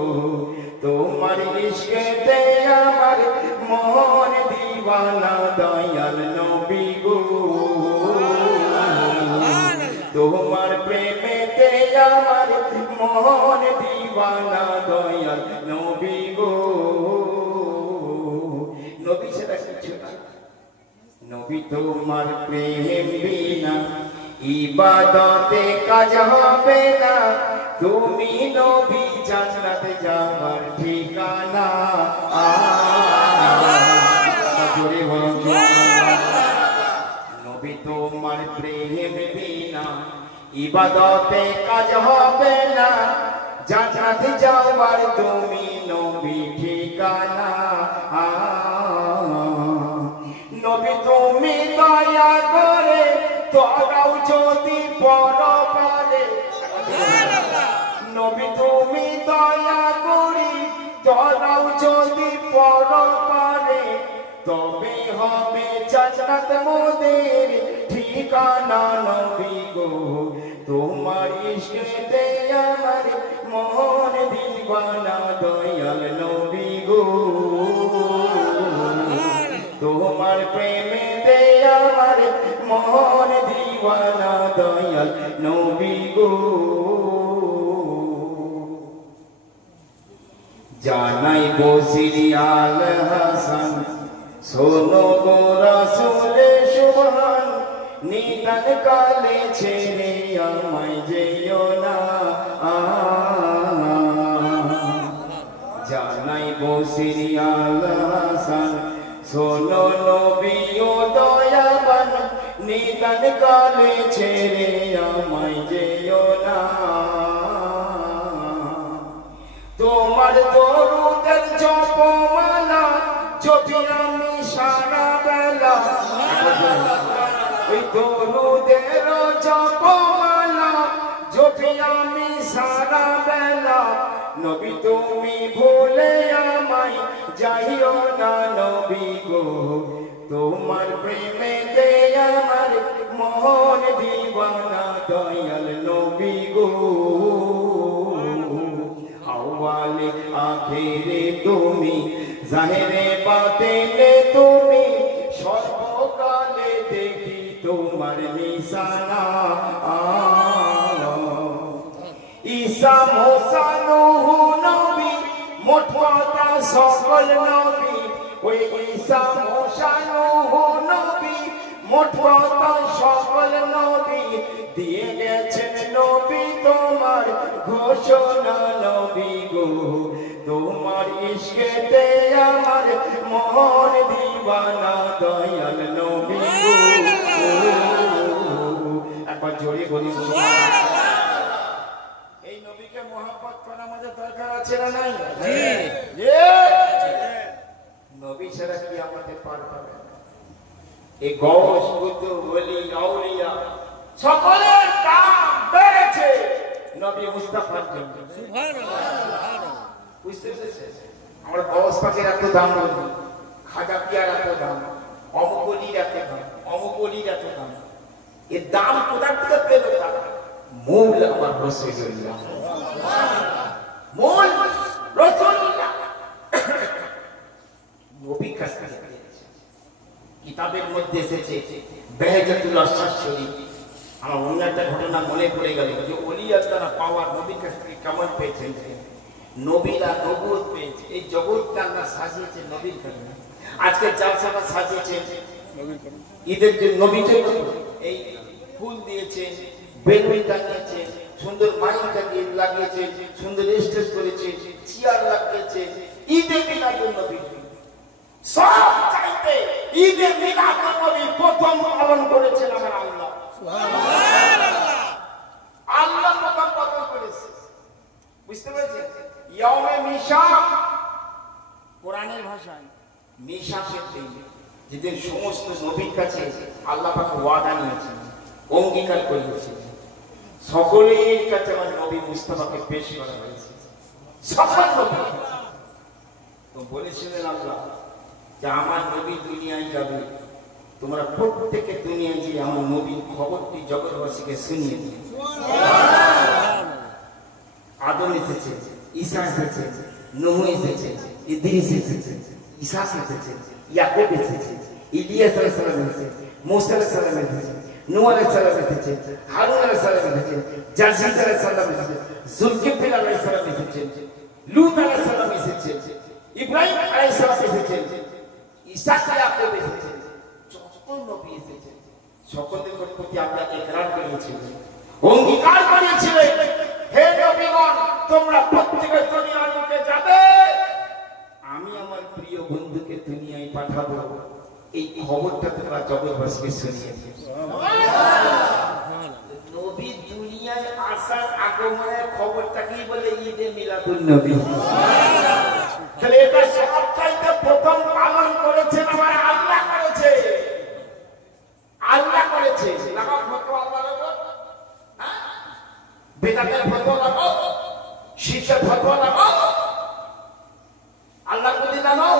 তোমার ইশকেতে আমার মন দিওয়ানা দয়াল নবী গো। তোমার প্রেমেতে আমার মন দিওয়ানা দয়াল নবী গো। নবী সেটা কিছু না। নবী তোমার প্রেম বিনা ইবাদতে কাজ হবে না। তুমি নবী জান্নাতে যাবার ঠিকানা। জোরে বলুন নবী তোমার প্রেম বিনা ইবাদতে কাজ হবে না। জান্নাতে যাওয়ার তুমি নবী ঠিকানা। নবী তুমি দয়া করে তোরাও যদি পরপারে, নবী তুমি দয়া করি তোরাও যদি পরপারে, তবে হবে জান্নাত মোদের ঠিকানা নবী গো। তোমার ইশকেতে আমার মন দিওয়ানা দয়াল নবী গো। তোমার প্রেমেতে আমার মন দিওয়ানা দয়াল নবী গো। জানাই বসিরিয়াল হাসান শোনো গো রাসূলে সুবহান নিদান কালে ছেড়ে আমায় যেও না জানাই বসিরিয়াল হাসান শোনো নবী ও দয়াবান নিদান কালে ছেড়ে আমায় যেও না তোমার দরুদের জপমালা জপি আমি সারা বেলা ওই দরুদের জপমালা জপি আমি সারা বেলা নবী তুমি ভুলে আমায় যাইও না নবী গো তোমার প্রেমেতে আমার মন দিওয়ানা দয়াল নবী গো আওয়ালে আখেরে তুমি জাহেরে বাতেনে তুমি সর্বকালে দেখি তোমার নিশানা ঈসা মুসা নূহ নবী মোট কথা সকল নবী ওই ঈসা মুসা নূহ নবী মোট কথা সকল নবী দিয়ে গেছেন নবী তোমার ঘোষণা নবী গো তোমার ইশকেতে আমার মন দিওয়ানা দয়াল নবী গো একবার জোরে বলি এই নবীকে মহব্বত করা আমাদের দরকার আছে না নাই জি নবী ছাড়া কি আমাদের পার পাবে এই গৌস কুতুব ওলি আউলিয়া সকলের দাম বেড়েছে নবী মুস্তাফার জন্য সুবহানাল্লাহ বুঝতে পেরেছেন আমরা গৌস পাকের এত দাম বলি খাজা পিয়ার এত দাম অমুকলির এত দাম অমুকলির এত দাম এর দাম কোথা থেকে পেল তারা মূল আমার রাসূলুল্লাহ মূল রাসূলুল্লাহ নবী কাছ থেকে কিতাবের মধ্যে এসেছে বেহেজাতুল আশার শরীফ আমার অন্য একটা ঘটনা মনে পড়ে গেল যে ওলি আল্লাহরা পাওয়ার নবীর কাছ থেকে কেমন পেয়েছেন নবীরা নবুয়ত পেয়েছে এই জগৎটা আল্লাহ সাজিয়েছে নবীর কারণে আজকে জালসাটা সাজিয়েছে নবীর কারণে ঈদের যে নবীর জন্য এই ফুল দিয়েছে বেলুন টাঙিয়েছে সুন্দর মাইক লাগিয়েছে সুন্দর স্টেজ করেছে চেয়ার লাগিয়েছে ঈদে মিলাদুন নবী সব চাইতে ঈদে মিলাদুন নবী প্রথম পালন করেছেন আমার আল্লাহ সুবহানাল্লাহ আল্লাহ প্রথম পালন করেছে বুঝতে পেরেছেন ইয়াউমে মিশাক কোরআনের ভাষায় মিশাকের দিন যেদিন সমস্ত নবীর কাছে আল্লাহ পাক ওয়াদা নিয়েছেন অঙ্গীকার করেছেন সকলের কাছে আমার নবী মুস্তাফাকে পেশ করা হয়েছে সকল নবী তো বলেছিলেন আল্লাহ যে আমার নবী দুনিয়ায় যাবে তোমরা প্রত্যেকে দুনিয়ায় গিয়ে আমার নবীর খবরটি জগৎবাসীকে শুনিয়ে দিও আদম এসেছে ঈসা এসেছে নূহ এসেছে ইদ্রিস এসেছে ইসহাক এসেছে ইয়াকুব এসেছে ইলিয়াস আলাইহিস সালাম এসেছে মুসা আলাইহিস সালাম এসেছে নূহ আলাইহিস সালাম এসেছে হারুন আলাইহিস সালাম এসেছে জাজিদ আলাইহিস সালাম এসেছে যুলকিফল আলাইহিস সালাম এসেছে লূত আলাইহিস সালাম এসেছে ইব্রাহিম আলাইহিস সালাম এসেছে ঈসা ইয়াকুব এসেছে সকল নবী এসেছে সকলের প্রতি আমরা ইকরার করেছিলাম অঙ্গীকার করেছিলেন হে নবীগণ তোমরা প্রত্যেকে দুনিয়ার মুখে যাবে আমি আমার প্রিয় বন্ধুকে দুনিয়ায় পাঠাবো এই খবরটা তোমরা জগৎবাসীকে শুনিয়ে দিও নবী দুনিয়ায় আসার আগমনের খবরটাকেই বলে ঈদে মিলাদুন নবী তাহলে এটা সবচাইতে প্রথম পালন করেছেন আমার আল্লাহ করেছে আল্লাহ করেছে লাগাও ফতোয়া আল্লাহর উপর বেদাতের ফতোয়া লাগাও শিরকের ফতোয়া লাগাও আল্লাহ বলি লাগাও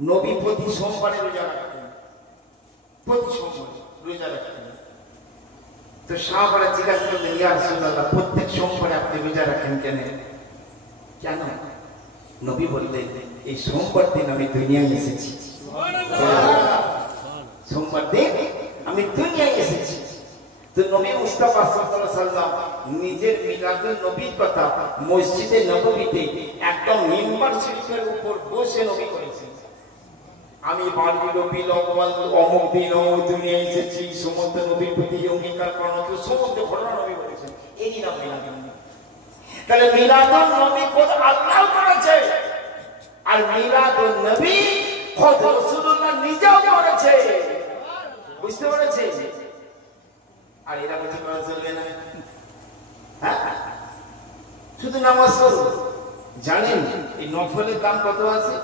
নবী প্রতি সোমবারে রোজা রাখতেন প্রতি সোমবার রোজা রাখতেন তো সাহাবারা জিজ্ঞাসা করলেন ইয়া রাসূলুল্লাহ প্রত্যেক সোমবারে আপনি রোজা রাখেন কেন কেন নবী বললেন এই সোমবার দিন আমি দুনিয়ায় এসেছি সোমবার দিন আমি দুনিয়ায় এসেছি তো নবী মুস্তাফা সাল্লাল্লাহু আলাইহি সাল্লাম নিজের মিলাদুন নবীর কথা মসজিদে নববীতে একদম মিম্বার শরীফের উপর বসে নবী করেছেন আমি বাড়ির বিলম্বল অমুক দিন অমুক দিনে এসেছি, সমস্ত নবীর প্রতি অঙ্গীকার করানো, সমস্ত ঘটনা নবী বলেছেন, এই নাম মিলাদুন নবী। তাহলে মিলাদুন নবী খোদ আল্লাহ করেছে, আর মিলাদুন নবী খোদ রাসূলুল্লাহ নিজেও করেছে। বুঝতে পেরেছে? আর এরা কিছু করা চলবে না। হ্যাঁ, শুধু নামাজ পড়ো। জানেন এই নফলের দাম কত আছে?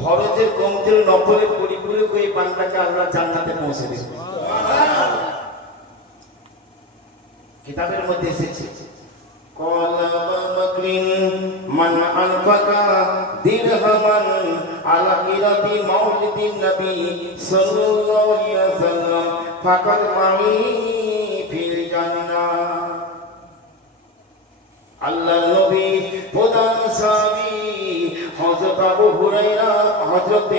ফরজের কমতে নফলের পরিপূরক হয়ে বান্দাকে আল্লাহ জান্নাতে পৌঁছে দেবে। কিতাবের মধ্যে এসেছে মান আনফাকা দিরহামান আলা কিরাতি মাউলিদিন নবী সাল্লাল্লাহু আলাইহি ওয়াসাল্লাম ফাকাদ মাহি ফিল জান্নাহ। আল্লাহ নবী প্রধান সাহাবী হযরত আবু হুরায়রা হযরত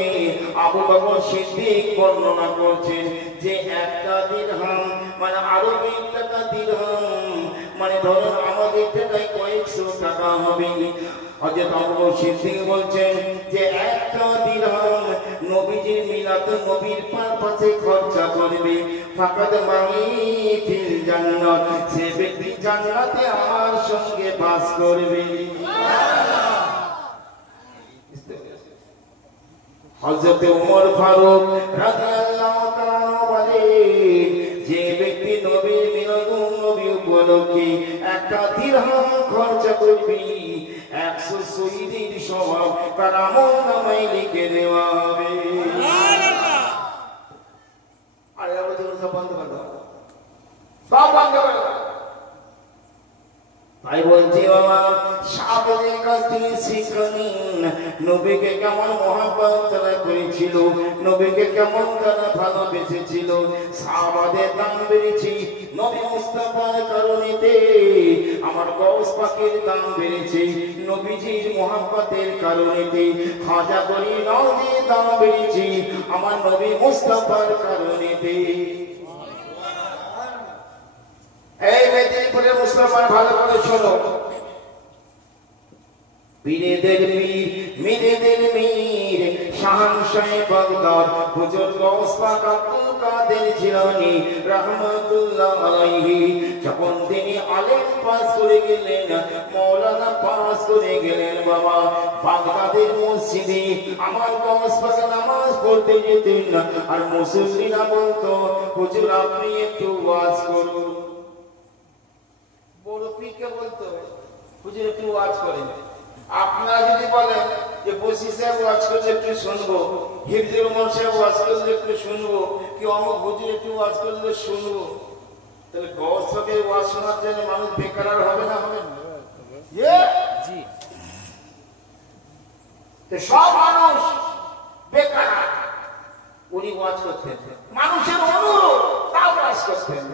আবু বকর সিদ্দিক বর্ণনা করছেন যে একটা দিরহাম মানে আরবি টাকা দিরহাম মানে ধরুন আমাদের টাকায় কয়েকশো টাকা হবে। হযরত আবু বকর সিদ্দিক বলছেন যে একটা দিরহাম নবীজির মিলাদুন নবীর পারপাসে খরচা করবে, ফাকাদ মাহি ফিল জান্নাত, সে ব্যক্তি জান্নাতে আমার সঙ্গে বাস করবে। হযরত ওমর ফারুক রাদিয়াল্লাহু তাআলা বলেন যে ব্যক্তি নবীর মিলাদুন নবী উপলক্ষে একটা দিরহাম খরচা করবে, 100 শহীদের সওয়াব তার আমলনামায় লিখে দেওয়া হবে। সুবহানাল্লাহ। আর আমাদের সব বন্ধ করে দাও, সব বন্ধ করে দাও। তাই বলছি বাবা, সাহাবাদের কাছ থেকে শিক্ষা নিন, নবীকে কেমন মহব্বত তারা করেছিল, নবীকে কেমন তারা ভালোবেসেছিল। সাহাবাদের দাম বেড়েছে নবী মুস্তাফার কারণেতে, আমার গৌস পাকের দাম বেড়েছে নবীজির মহব্বতের কারণেতে, খাজা গরি নওয়াজের দাম বেড়েছে আমার নবী মুস্তাফার কারণেতে। এই মেদিনীপুরে মুসলমান ভালো করে শোনো, পীরেদের পীর মিরেদের মীর শাহনশাহে বাগদাদ হুজুর গৌস পাক আব্দুল কাদের জিলানী রাহমাতুল্লাহ আলাইহি যখন তিনি আলেম পাস করে গেলেন, মাওলানা পাস করে গেলেন, বাবা বাগদাদের মসজিদে আমার গৌস পাক নামাজ পড়তে যেতেন, আর মুসল্লিরা বলতো হুজুর আপনি একটু ওয়াজ করুন। বড় পীরকে বলতো হুজুর একটু ওয়াজ করেন। আপনারা যদি বলেন যে বসি সাহেব ওয়াজ করলে একটু শুনবো, হিফজুর রহমান সাহেব ওয়াজ করলে একটু শুনবো, কি অমুক হুজুর একটু ওয়াজ করলে শুনবো, তাহলে গৌস পাকের ওয়াজ শোনার জন্য মানুষ বেকার আর হবে না? হবে জি। তো সব মানুষ বেকার, উনি ওয়াজ করতেন, মানুষের অনুরোধ তাও ওয়াজ করতেন।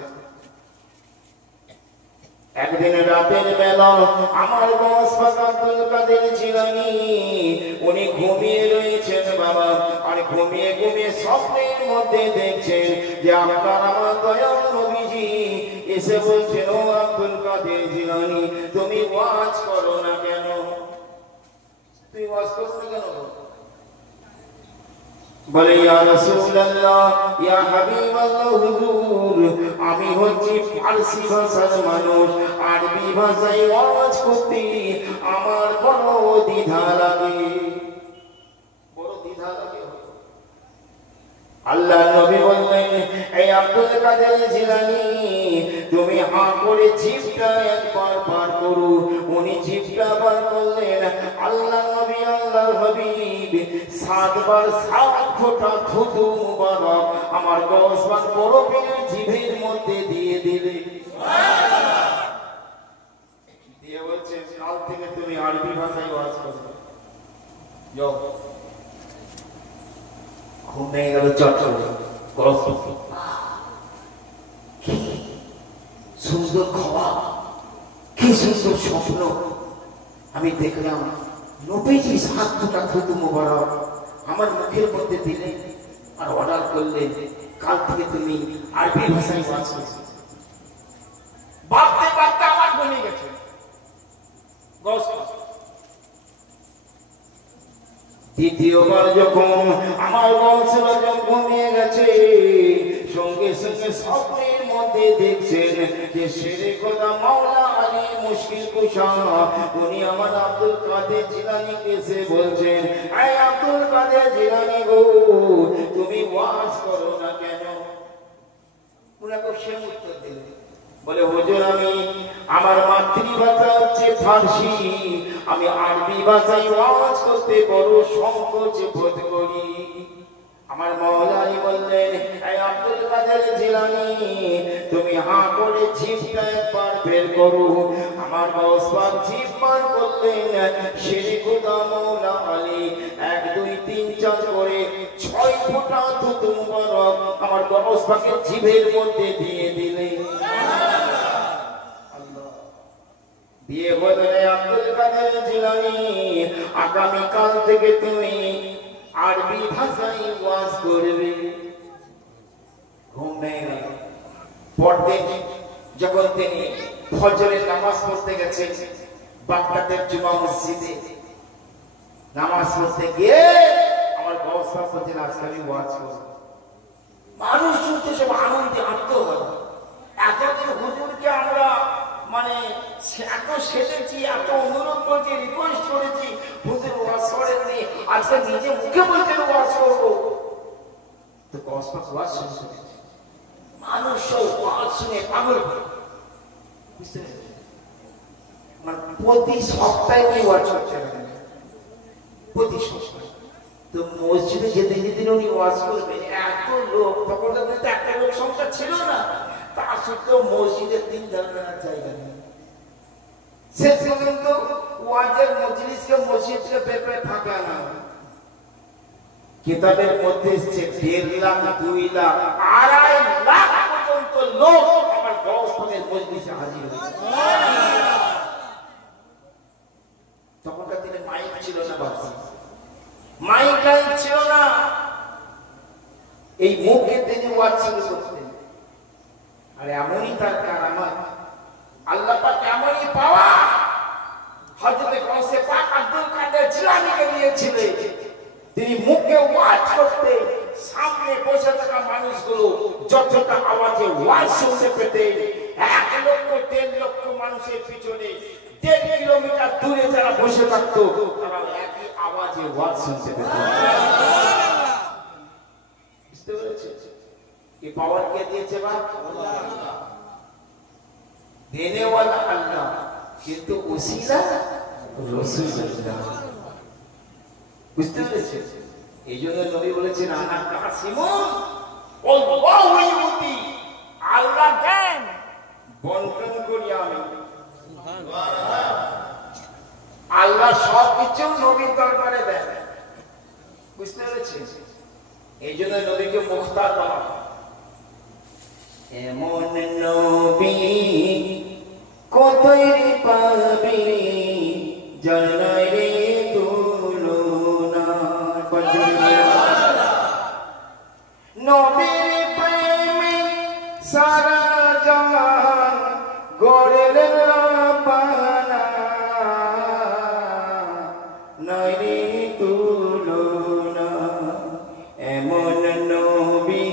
একদিন রাতের বেলা আমার গৌস পাক আব্দুল কাদের জিলানী উনি ঘুমিয়ে রয়েছেন বাবা, আর ঘুমিয়ে ঘুমিয়ে স্বপ্নের মধ্যে দেখছেন যে আপনার আমার দয়াল নবীজি এসে বলছেন, ও আব্দুল কাদের জিলানী তুমি ওয়াজ করো না কেন? তুই ওয়াজ করো না কেন? বলে ইয়া রাসূলুল্লাহ ইয়া হাবিবাল্লাহ হুজুর, আমি হচ্ছি ফারসি ভাষার মানুষ, আরবি ভাষায় ওয়াজ করতে আমার বড় দ্বিধা লাগে, বড় দ্বিধা লাগে। আল্লাহ নবী বললেন, এই আব্দুল কাদের জিলানী তুমি হাঁ করে জিভটা একবার বার করো। উনি জিভটা বার করলেন, আল্লাহ নবী আল্লাহর হাবিব 7 বার 7 ফোঁটা থুতু মুবারক আমার গৌস পাক বড় পীরের জিভের মধ্যে দিয়ে দিলে। সুবহানাল্লাহ। দিয়ে বলছে কাল থেকে তুমি আরবি ভাষায় ওয়াজ করবে। যাও। ঘুম ভেঙে গেল চটচট, সুন্দর খাওয়া, কি সুন্দর স্বপ্ন আমি দেখলাম, নবীজি 7 ফোঁটা থুতু মুবারক আমার মুখের মধ্যে দিলেন আর অর্ডার করলেন কাল থেকে তুমি আরবি ভাষায় ওয়াজ করবে। ভাবতে ভাবতে আমার বনে গেছে। দ্বিতীয়বার যখন আমার বংশের যখন ঘুমিয়ে গেছে, সঙ্গে সঙ্গে স্বপ্নের মধ্যে দেখছেন যে শেরে খোদা মাওলা আলী মুশকিল কুশা উনি আমার আব্দুল কাদের জিলানীকে এসে বলছেন, আয় আব্দুল কাদের জিলানী গো, তুমি ওয়াজ করো না কেন? উনাকে সে উত্তর দিলেন, বলে হুজুর আমি আমার মাতৃভাষা হচ্ছে ফার্সি, আমি আরবি ভাষায় ওয়াজ করতে বড় সংকোচ বোধ করি। আমার মাওলাই বললেন, এই আব্দুল কাদের জিলানী তুমি হাঁ করে জিভটা একবার বের করো। আমার বসবাক জিভ বার করলেন, শেরে খোদা মাওলা আলী 1 2 3 4 করে 6 ফোঁটা থুতু মুবারক আমার বসবাকের জিভের মধ্যে দিয়ে দিলেন। দিয়ে বললেন, আব্দুল কাদের জিলানী আগামীকাল থেকে তুমি আরবি ভাষায় ওয়াজ করবে। ঘুম ভেঙে গেল। পরদিন যখন তিনি ফজরের নামাজ পড়তে গেছেন বাগদাদের জুমা মসজিদে, নামাজ পড়তে গিয়ে আমার বসবাক বলছেন, আজকে আমি ওয়াজ করব। মানুষ শুনতে সব আনন্দে আত্মহত। এতদিন হুজুরকে আমরা মানে এত সেজেছি, এত অনুরোধ করেছি, রিকোয়েস্ট করেছি, হুজুর ওয়াজ করেননি, আজকে নিজে মুখে বলছেন ওয়াজ করবো। তো বসবাক ওয়াজ শুনতে মানুষ সব ওয়াজ শুনে পাগল হয়ে বুঝতে পেরেছেন? মানে প্রতি সপ্তাহে উনি ওয়াজ করছেন, প্রতি সপ্তাহে। তো মসজিদে যেদিন যেদিন উনি ওয়াজ করবেন, এত লোক, তখন তো একটা লোক সংখ্যা ছিল না, তা সত্ত্বেও মসজিদের 3 ধারণার জায়গা নেই। শেষ পর্যন্ত ওয়াজের মজলিসকে মসজিদ থেকে বের করে ফাঁকা না। কিতাবের মধ্যে এসেছে 1.5 লাখ 2 লাখ 2.5 লাখ পর্যন্ত লোক আমার বসবাকের মজলিসে হাজির হয়েছে। তখনকার দিনে মাইক ছিল না, বাবা মাইক ছিল না, এই মুখে তিনি ওয়াজ শুরু করতেন। আর এমনই তার কারামাত, আল্লাহ পাক এমনই পাওয়া হযরত গাউসে পাক আব্দুল কাদের জিলানীকে দিয়েছিলেন। তিনি মুখে ওয়াজ করতে, সামনে বসে থাকা মানুষগুলো যতটা আওয়াজে ওয়াজ শুনতে পেতেন, 1 লক্ষ 1.5 লক্ষ মানুষের পিছনে 1.5 কিলোমিটার দূরে যারা বসে থাকতো তারা একই আওয়াজে ওয়াজ শুনতে পেতেন। বুঝতে পেরেছেন? ये पावर क्या दिए अल्लाह, देने वाला अल्लाह, किंतु उसीला রাসূলুল্লাহ। বুঝতে পেরেছেন? এইজন্য নবী বলেছেন, আনা কাসিমুন আল্লাহু ইউতি, আল্লাহ দেন, বন্টন করি আমি। সুবহানাল্লাহ। আল্লাহ সব কিছু নবীর দরবারে দেন। বুঝতে পেরেছেন? এইজন্য নবীকে মুখতার বলা হয়। এমন নবী কোথায় পাবি, জানাই রে তুলনা। নবীর প্রেমে সারা জাহান গড়লেন রাব্বানা, নাই রে তুলনা। এমন নবী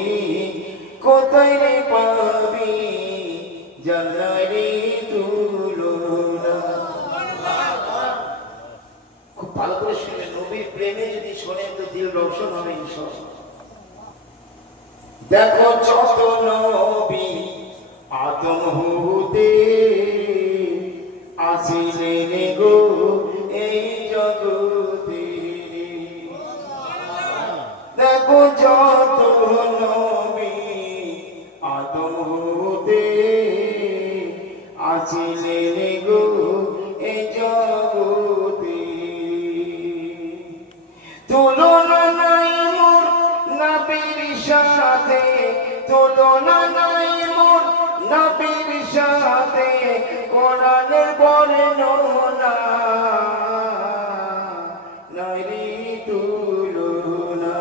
কোথায় পাবি, জানাই রে তুলনা। খুব ভালো করে শুনে, নবীর প্রেমে যদি শোনেন তো দিল রোশন হবে ইনশাআল্লাহ। দেখো যত নবী আদম হতে আসিলেন গো এই জগতে, দেখো যত নবী আদম হতে আসিলেন গো এই জগতে, তুলনা নাই মোর নবীর সাথে, তুলনা নাই মোর নবীর সাথে, কোরআনের বর্ণনা নাই রে তুলনা।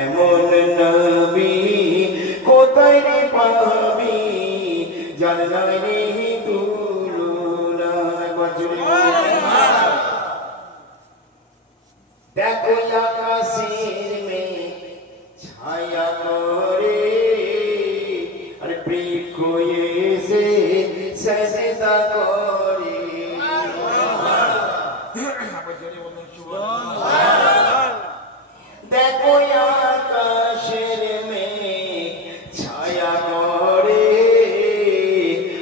এমন নবী কোথায় রে পাবি, জানাই রে তুলনা। দেখো দেখো আকাশের মেয়ে ছায়া করে আর বৃক্ষ এসে সেজদা করে। দেখো আকাশের মেয়ে ছায়া করে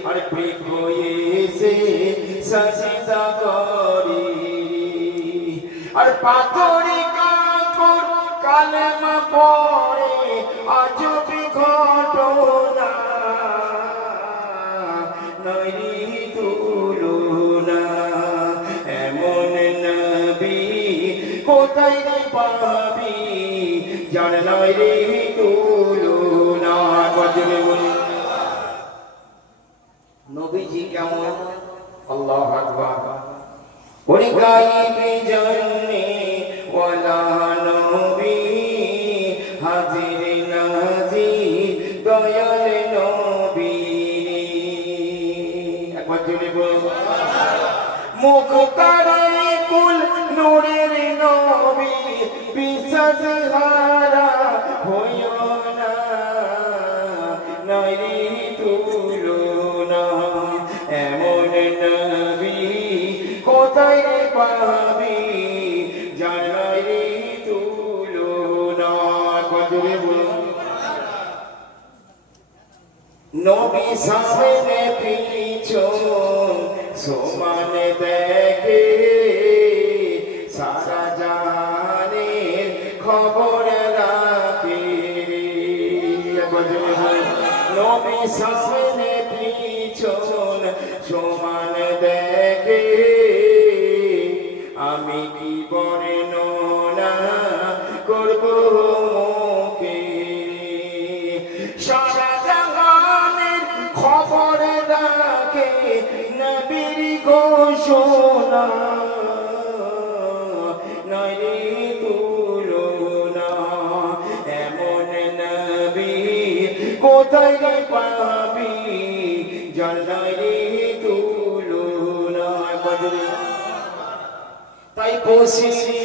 আর বৃক্ষ এসে সেজদা করে। আর পাথরে কাপড় কালেমা পড়ে আজবি ঘটনা নইরি তুলনা। এমন নবী কোথায় পাবি যার নইরি তুলনা। নবীজি কেমন? আল্লাহু আকবার। ওরে গায়েবে জানে ওয়ালা নবী হাজির নাজির দয়াল নবী। একবার জোরে বলো মুখ তারাই কুল নূরের নবী বিশ্বাস হারা হইও না নইরি তুলনা। এমন নবী কোথায় পাবি জানাই তুলনা। কজরে বলুন নবী সামনে পিছন সমান দেখে সারা জাহানের খবর রাখে। কজরে বলুন নবী সামনে পিছন সমান দেখে আমি কি বর্ণনা করব মুখে। সারা জাহানের খবর রাখে নবীর ঘোষণা নইরি তুলনা। এমন নবী কোথায় পাবি জানাই তুলনা। তাই বসেছি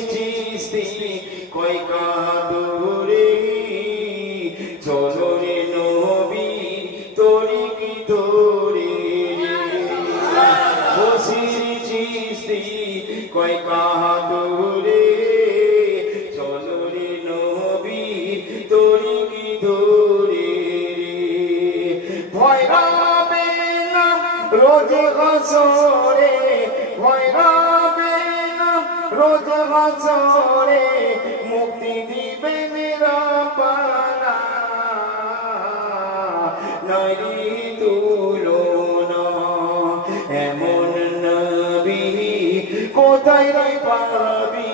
কই কাদরে চলো রে নবী তোরি কি তোরে। বসেছি কই কাদরে চলো রে নবী তোরি কি তোরে। ভয় হবে না রোজ হাসরে ভয় হবে না রোজ হাসরে মুক্তি দিবে নিরাপদা নইরি তুলনা। এমন নবী কোথায় পাবি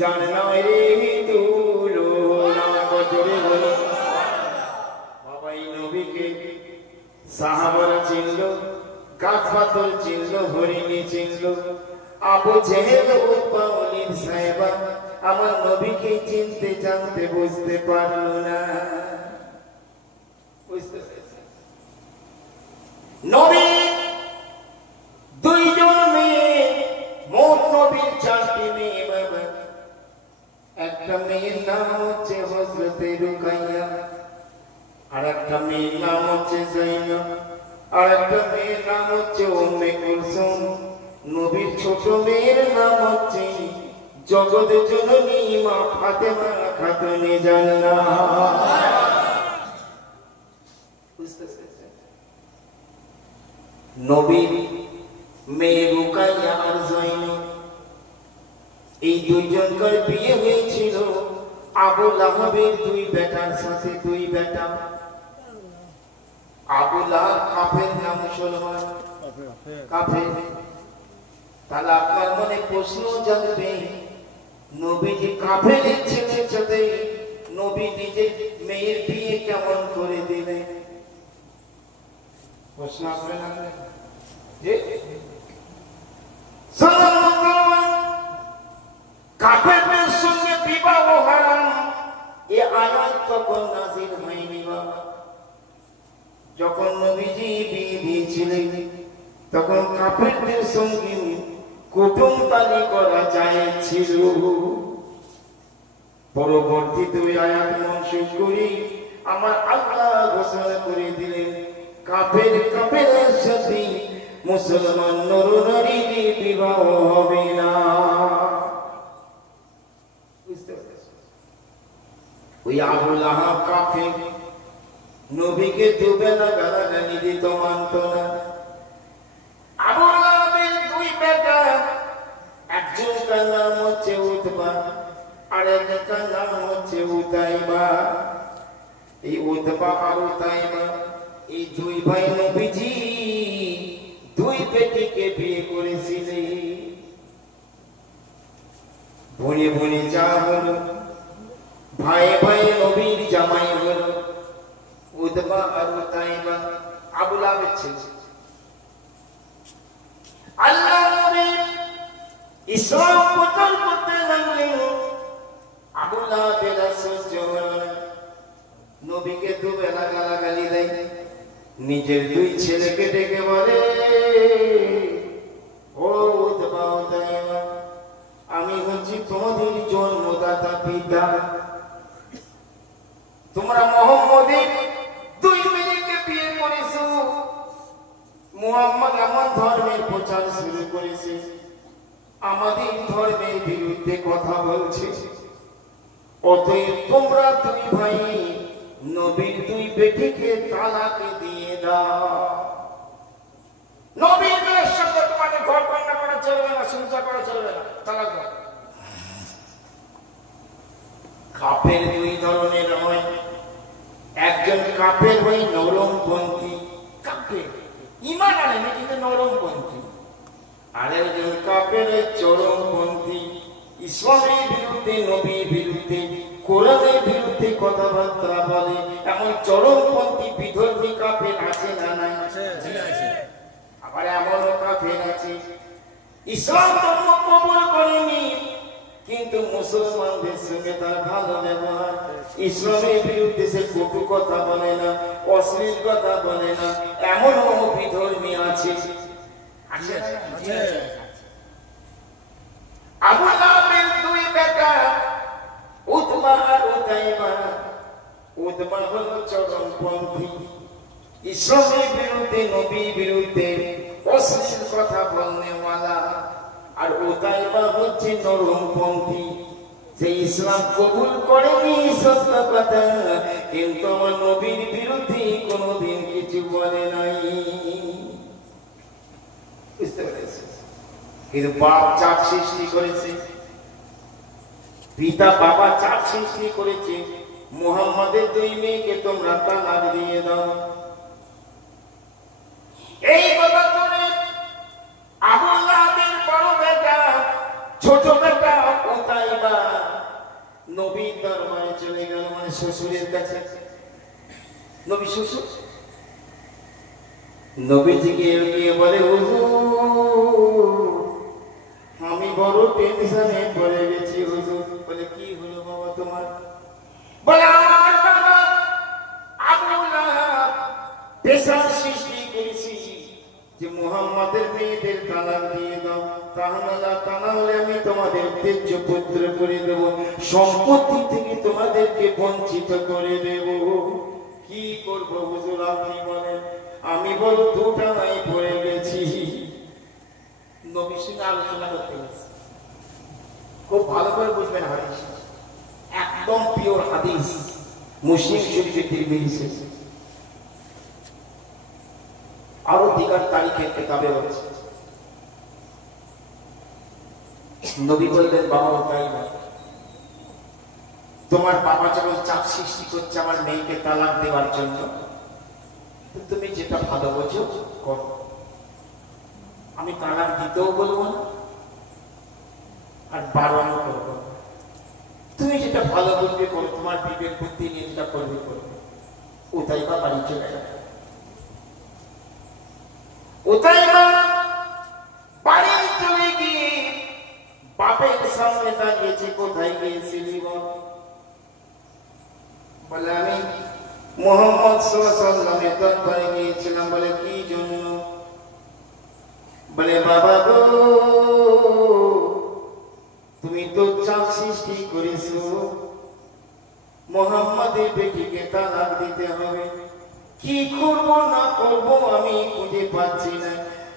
জান নইরি তুলনা। জোরে বলো বাবা এই নবীকে সাহাবারা চিনল, গাছ পাথর চিনল, হরিণী চিনল, আবু জেহেল উতবা ওলীর সাহেবা আমার নবীকে চিনতে জানতে বুঝতে পারল না। নবী দুইজন মেয়ে, মোট নবীর চারটি মেয়ে বাবা। একটা মেয়ের নাম হচ্ছে হযরতে রুকাইয়া, আর একটা মেয়ের নাম হচ্ছে যায়নব, আর একটা মেয়ের নাম হচ্ছে উম্মে কুলসুম। নবীর ছোট মেয়ের নাম হচ্ছে জগৎ জননী মা ফাতেমা খাতুনে জান্নাত। নবীর মেয়ে রুকাইয়া আর যায়নব এই দুইজনকার বিয়ে হয়েছিল আবু লাহাবের দুই বেটার সাথে। দুই বেটা আবু লাহাব কাফের না মুসলমান? কাফের। তাহলে আপনার মনে প্রশ্ন জাগবে নবীজি কাফেরের ছেলের সাথে নবী নিজের মেয়ের বিয়ে কেমন করে দিলেন? প্রশ্ন আসবে না যে কাফেরদের সঙ্গে বিবাহ হারাম এ আয়াত তখন নাযিল হয়নি বাবা। যখন নবীজি বিয়ে দিয়েছিলেন তখন কাফেরদের সঙ্গে কুটুমতালি করা যায় ছিল। পরবর্তী দুই আয়াত মনসুখ করি আমার আল্লাহ ঘোষণা করে দিলেন কাফেরের সাথে মুসলমান নর নারীর বিবাহ হবে না। ওই আবু লাহাব কাফের, নবীকে দুবেলা গালাগালি দিত, মানত না। আবু লাহাবের দুই বেটা, একজনকার নাম হচ্ছে উতবা আর একজনকার নাম হচ্ছে উতাইবা। এই উতবা আর উতাইবা এই দুই ভাই নবীজি দুই বেটিকে বিয়ে করেছিলেন। বনে বনে যা হলো, ভাই ভাই নবীর জামাই হলো উতবা আর উতাইবা, আবু লাহাবের ছেলে। আল্লাহ নবী ইসলাম প্রচার করতে লাগলেন, আবু লাহাবের সহ্য হলো না। নবীকে দুবেলা গালাগালি দেয়, নিজের দুই ছেলেকে ডেকে বলে, ও উতবা উতাইবা, আমি হচ্ছি তোমাদের জন্মদাতা পিতা। তোমরা মুহাম্মদের দুই মেয়েকে বিয়ে করেছো। মুহাম্মদ এমন ধর্মের প্রচার শুরু করেছে, আমাদের ধর্মের বিরুদ্ধে কথা বলছে। অতএব তোমরা দুই ভাই নবীর দুই বেটিকে তালাক দিয়ে দাও। নবীর মেয়ের সঙ্গে তোমাদের ঘর কন্যা করা চলবে না, সংসার করা চলবে না, তালাক দাও। কাফের দুই ধরনের হয়, একজন কাফের হয় নরমপন্থী, কাফের ঈমান আনে না কিন্তু নরমপন্থী। আরেকজন কাফের হয় চরমপন্থী, ইসলামের বিরুদ্ধে, নবীর বিরুদ্ধে, কোরআনের বিরুদ্ধে কথাবার্তা বলে। এমন চরমপন্থী বিধর্মী কাফের আছে না নাই? আবার এমনও কাফের আছে ইসলাম ধর্ম কবুল করেনি কিন্তু মুসলমানদের সঙ্গে তার ভালো ব্যবহার, ইসলামের বিরুদ্ধে সে কটু কথা বলে না, অশ্লীল কথা বলে না, এমনও বিধর্মী আছে। আবু লাহাবের দুই বেটা উতবা আর উতাইবা। উতবা হলো চরমপন্থী, ইসলামের বিরুদ্ধে, নবীর বিরুদ্ধে অশ্লীল কথা বলনেওয়ালা। আর উতাইবা হচ্ছে নরমপন্থী, যে ইসলাম কবুল করেনি সত্য কথা, কিন্তু আমার নবীর বিরুদ্ধে কোনোদিন কিছু বলে নাই। বুঝতে পেরেছি? কিন্তু বাপ চাপ সৃষ্টি করেছে, পিতা বাবা চাপ সৃষ্টি করেছে, মুহাম্মাদের দুই মেয়েকে তোমরা তালাক দিয়ে দাও। এই কথা শুনে আবু লাহাবের বড় বেটা, ছোট বেটা উতাইবা নবীর দরবারে চলে গেল, মানে শ্বশুরের কাছে। নবী শ্বশুর নবীজিকে গিয়ে বলে, হুজুর আমি বড় টেনশনে পড়ে গেছি হুজুর। বলে কি হলো বাবা তোমার? বলে আমার বাবা আবু লাহাব পেশার সৃষ্টি করেছি যে মুহাম্মাদের মেয়েদের তালাক দিয়ে দাও, তা না হলে আমি তোমাদের তেজ্য পুত্র করে দেব, সম্পত্তি থেকে তোমাদেরকে বঞ্চিত করে দেব। কি করব হুজুর আপনি বলেন? আমি বড় দুটানায় পড়ে গেছি। নবীর সঙ্গে আলোচনা করতে গেছি, খুব ভালো করে বুঝবেন হাদিস, একদম পিওর হাদিস, মুসলিম শরীফে তিরমিজি, আরো দিগার তারিখের কিতাবে আছে। নবী বললেন, বাবা উতাইবা, তোমার বাবা যখন চাপ সৃষ্টি করছে আমার মেয়েকে তালাক দেওয়ার জন্য, তুমি যেটা ভালো বোঝো করো, আমি তালাক দিতেও বলবো না আর বারণ করবো। তুমি যেটা ভালো বুঝবে করো, তোমার বিবেক বুদ্ধি নিয়ে যেটা করবে করবে। উতাইবা বাড়ি চলে গেল। উতাইবা বাড়ি চলে গিয়ে বাপের সামনে দাঁড়িয়েছে। কোথায় গিয়েছিলি বল? বলে আমি মুহাম্মদ সাল্লাল্লাহু আলাইহি ওয়াসাল্লামের দরবারে গিয়েছিলাম। বলে কি জন্য? বলে বাবা গো, তুমি তো চাপ সৃষ্টি করেছো, মুহাম্মাদের বেটিকে তালাক দিতে হবে। কি করব না করব আমি খুঁজে পাচ্ছি না।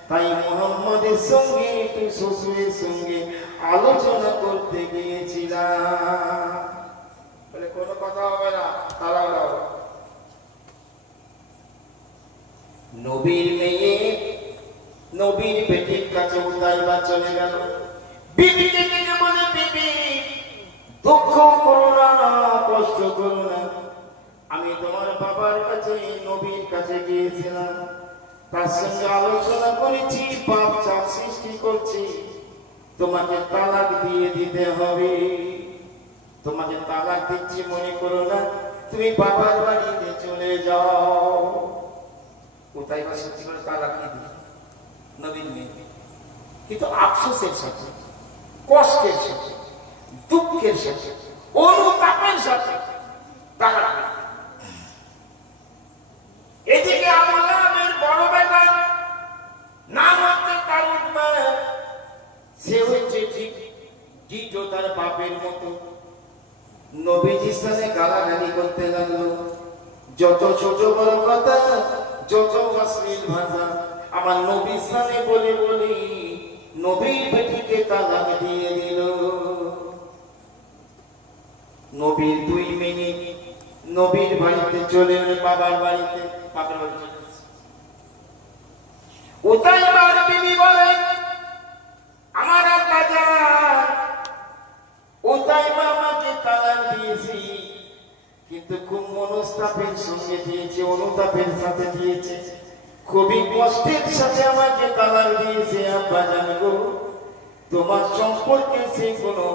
তাই মুহাম্মাদের সঙ্গে একটু শ্বশুরের সঙ্গে আলোচনা করতে গিয়েছিলাম। বলে কোনো কথা হবে না, তালাক দাও। নবীর মেয়ে নবীর বেটির কাছে উতাইবা চলে গেল। বিবিকে ডেকে বলে, বিবি দুঃখ করো না, কষ্ট করো না, আমি তোমার বাবার কাছে নবীর কাছে গিয়েছিলাম, তার সঙ্গে আলোচনা করেছি, পাপ চাপ সৃষ্টি করছি, তোমাকে তালাক দিয়ে দিতে হবে। তোমাকে তালাক দিচ্ছি মনে করো না, তুমি বাবার বাড়িতে চলে যাও। উতাইবা সত্যি করে তালাক দিয়ে দিল নবীর মেয়ে, কিন্তু আফসোসের সাথে, কষ্টের সাথে, দুঃখের সাথে, অনুতাপের সাথে তালাক। এদিকে আবুলাহেবের বড় বেটা নাম হচ্ছে তার উতবা, সে হচ্ছে ঠিক দ্বিতীয় তার বাপের মতো। নবীজির সাথে গালাগালি করতে লাগলো, যত ছোট বড় কথা, যত অশ্লীল ভাষা আমার নবীর সাথে বলে বলি নবীর বেটিকে তালাক দিয়ে দিল। নবীর 2 মিনিট নবীর বাড়িতে চলে এলো, বাবার বাড়িতে, বাবার বাড়িতে উতাইবার বিবি বলে, আমার আব্বা জান উতাইবা আমাকে তালাক দিয়েছি, কিন্তু খুব মনস্তাপের সঙ্গে দিয়েছে, অনুতাপের সাথে দিয়েছে, খুবই কষ্টের সাথে আমাকে তালাক দিয়েছে। আব্বা জান গো, তোমার সম্পর্কে সে কোনো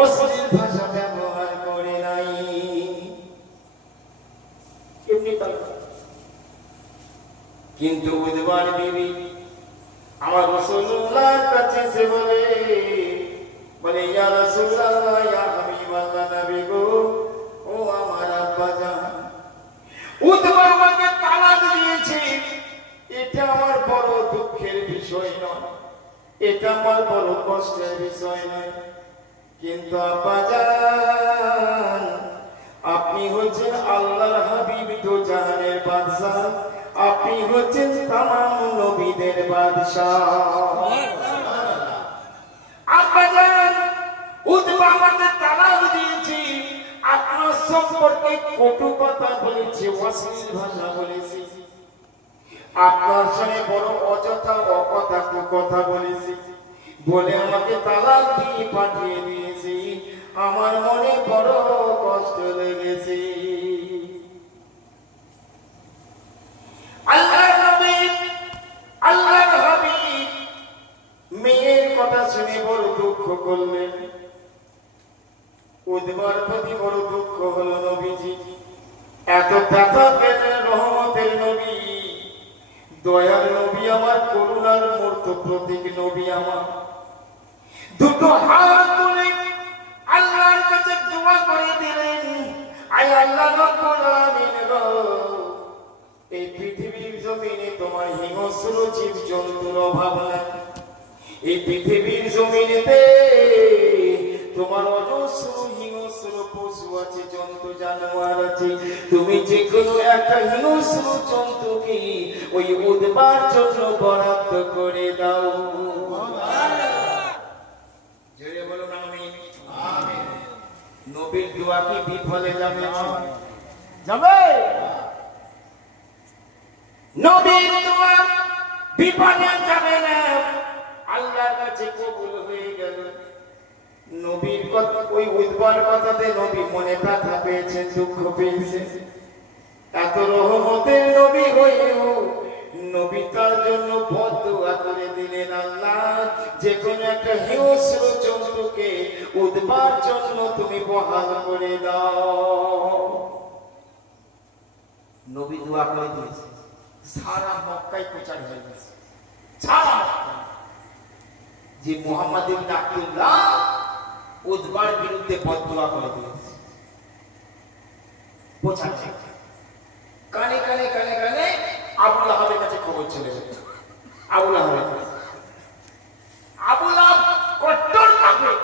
অশ্লীল ভাষা ব্যবহার করে নাই। কিন্তু উতবার বিবি আমার রাসূলুল্লাহর কাছে সে বলে, ইয়া রাসূলুল্লাহ, ইয়া হাবিবাল্লাহ, নবী গো, ও আমার আব্বা জান, উতবা আমাকে তালাক দিয়েছে, এটা আমার বড় দুঃখের বিষয় নয়, এটা আমার বড় কষ্টের বিষয় নয়, কিন্তু আব্বা জান আপনি হচ্ছেন আল্লাহর হাবিব, তো জাহানের বাদশা, আপনি হচ্ছেন তামাম নবীদের বাদশাহ। আব্বা জান উতবা আমাকে তালাক দিয়েছে, আপনার সম্পর্কে কটু কথা বলেছে, অশ্লীল ভাষা বলেছে, আপনার সঙ্গে বড় অযথা অকথা কথা বলেছি বলে আমাকে তালাক দিয়ে পাঠিয়ে দিয়েছি। আমার মনে বড় কষ্ট লেগেছে। আল্লাহর নবী, আল্লাহর হাবিব মেয়ের কথা শুনে বড় দুঃখ করলেন। উতবার প্রতি বড় দুঃখ হলো, নবীজি এত ব্যথা পেলেন, রহমতের নবী, দয়ার নবী আমার, করুণার মূর্ত প্রতীক নবী আমার, দুটো হাত তুলে আল্লাহর কাছে দোয়া করে দিলেন, আয় আল্লাহ রব্বুল আলামিন গো, এই পৃথিবীর জমিনে তোমার হিংস্র জীব জন্তুর অভাব নাই, এই পৃথিবীর জমিনেতে তোমার অজস্র হিংস্র পশু আছে, জন্তু জানোয়ার আছে, তুমি যে কোনো একটা হিংস্র জন্তুকে ওই উতবার জন্য বরাদ্দ করে দাও। জোরে বলুন আমিন। নবীর দোয়া কি বিফলে যাবে? যাবে। নবীর দোয়া বিফলে যাবে না, আল্লাহর কাছে কবুল হয়ে গেল। নবীর কথা, ওই উতবার কথাতে নবী মনে ব্যথা পেয়েছে, দুঃখ পেয়েছে। এত রহমতের নবী হয়েও নবী তার জন্য বদদুয়া করে দিলেন, আল্লাহ যে কোনো একটা হিংস্র জন্তুকে উতবার জন্য তুমি বহাল করে দাও। নবী দোয়া করে দিয়েছে, সারা মক্কায় প্রচার হয়ে গেছে, সারা মক্কা যে মুহাম্মদ ইবনে আব্দুল্লাহ উতবার বিরুদ্ধে বদদুয়া করে দিয়েছে, প্রচার কানে কানে কানে কানে আবু লাহাবের কাছে খবর চলে গেল। আবু লাহাবের কাছে, আবু লাহাব কট্টর কাফের,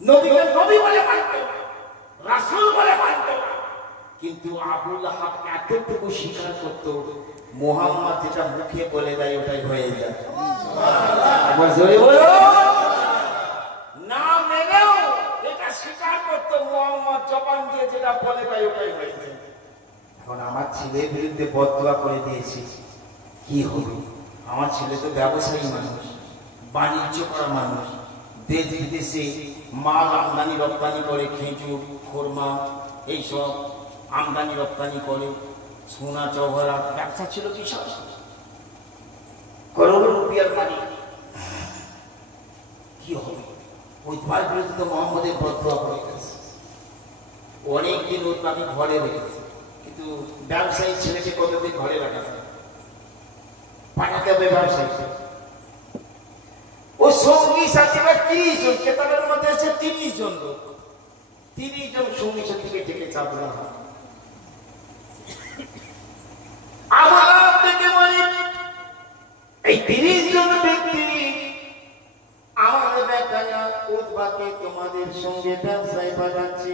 নবীকে নবী বলে মানত, রাসূল বলে মানত, করতো মুহাম্মদ যেটা মুখে বলে দেয় ওটাই হয়ে যায়। একবার জোরে বলো। না মেনেও এটা স্বীকার করতো মুহাম্মদ জবান দিয়ে যেটা বলে দেয় ওটাই হয়ে যায়। এখন আমার ছেলের বিরুদ্ধে বদদোয়া করে দিয়েছি, কি হবে? আমার ছেলে তো ব্যবসায়ী মানুষ, বাণিজ্য করা মানুষ, দেশ বিদেশে মাল আমদানি রপ্তানি করে, খেজুর খোরমা এইসব আমদানি রপ্তানি করে, সোনা চৌহরা ব্যবসা ছিল বিশাল, করোড় রুপিয়ার মালিক। কি হবে? ওই ভাই বিরুদ্ধে তো মোহাম্মদের বদদোয়া হয়ে গেছে। অনেকদিন ওর আমি ঘরে রেখেছি, কিন্তু ব্যবসায়ী ছেলেকে কতদিন ঘরে রাখা যায়? পাঠাতে হবে ব্যবসায়ী। ও সঙ্গী সাথী 30 জন, কেতাবের মধ্যে আছে 30 জন লোক, 30 জন সঙ্গী সাথীকে ডেকে চাপলা। আমার আপনাকে বলি, এই 30 জন ব্যক্তি আমার বেটায়া উদ্বাকে তোমাদের সঙ্গে ব্যবসায় বাড়াচ্ছে।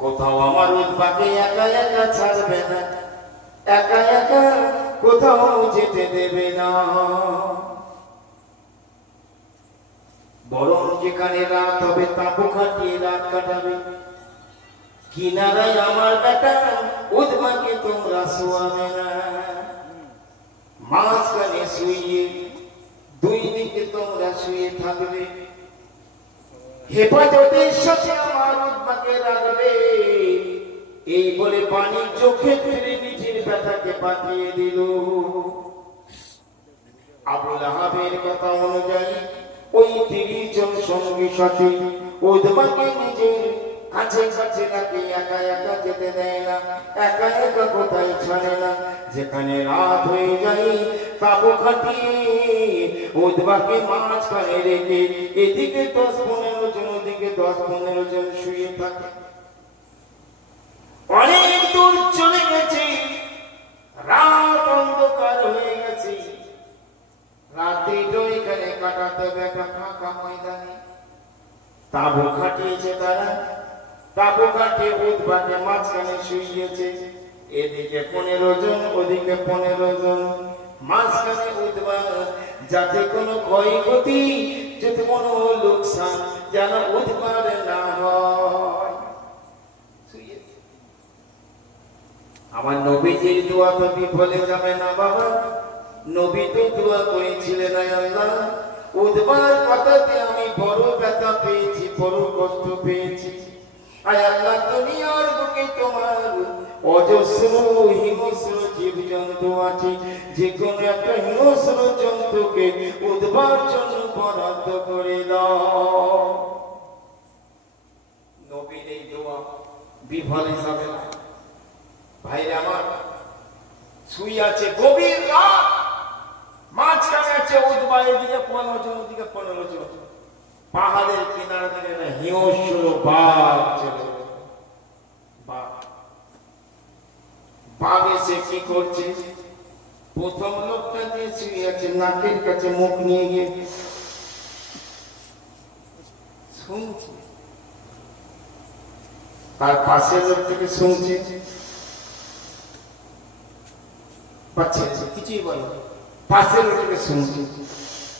কোথাও আমার উদ্বাকে একা একা ছাড়বে না, একা একা কোথাও যেতে দেবে না। বরং যেখানে রাত হবে তাঁবু খাটিয়ে রাত কাটাবে। কিনারায় আমার বেটা উদ্বাকে তোমরা শোয়াবে না, মাঝখানে শুয়ে দুই দিকে তোমরা শুয়ে থাকবে। হেফাজতের সাথে আমার উদ্বাকে রাখবে। এই বলে পানির চোখে ফিরে নিজের ব্যথাকে পাঠিয়ে দিল। আবুল আহাবের কথা অনুযায়ী ওই 30 জন সঙ্গী সাথী উদ্বাকে নিজের কাছে কাছে রাখে, একা একা যেতে দেয় না, একা একা কোথায় ছাড়ে না। যেখানে রাত হয়ে যায় তাঁবু খাটিয়ে উদ্বাকে মাঝখানে রেখে এদিকে 10-15 জন, ওদিকে 10-15 জন শুয়ে থাকে। অনেক দূর চলে গেছে, রাত অন্ধকার হয়ে গেছে। রাত্রিটা এখানে কাটাতে হবে একটা ফাঁকা ময়দানে। তাঁবু খাটিয়েছে তারা, তাঁবু কাটিয়ে উদ্বাকে মাঝখানে শুইয়েছে। এদিকে 15 জন, ওদিকে 15 জন, মাঝখানে উদ্বা, যাতে কোনো ক্ষয়ক্ষতি, যাতে কোনো লোকসান যেন উদ্বার না হয়। আমার নবীজির দোয়া তো বিফলে যাবে না বাবা। নবী তো দোয়া করেছিলেন, আল্লাহ উদ্বার কথাতে আমি বড় ব্যথা পেয়েছি, বড় কষ্ট পেয়েছি। আয় আল্লাহ দুনিয়ার বুকে তোমার অজস্র হিংস্র জীবজন্তু আছে, যে কোনো একটা হিংস্র জন্তুকে উদ্বার জন্য বরাদ্দ করে দাও। নবীর এই দোয়া বিফলে যাবে না। ভাইরা আমার, শুয়ে আছে গভীর রাত, মাঝখানে আছে উদ্বা, এদিকে 15 জন, ওদিকে 15 জন। পাহাড়ের কিনারা থেকে না হিংস্র বাঘ চলে। বাঘ এসে কি করছে? প্রথম লোকটা যে শুয়ে আছে নাকের কাছে মুখ নিয়ে গিয়ে শুনছে, তার পাশের লোক থেকে শুনছে, কিছুই বলে, পাশের লোক থেকে শুনছে,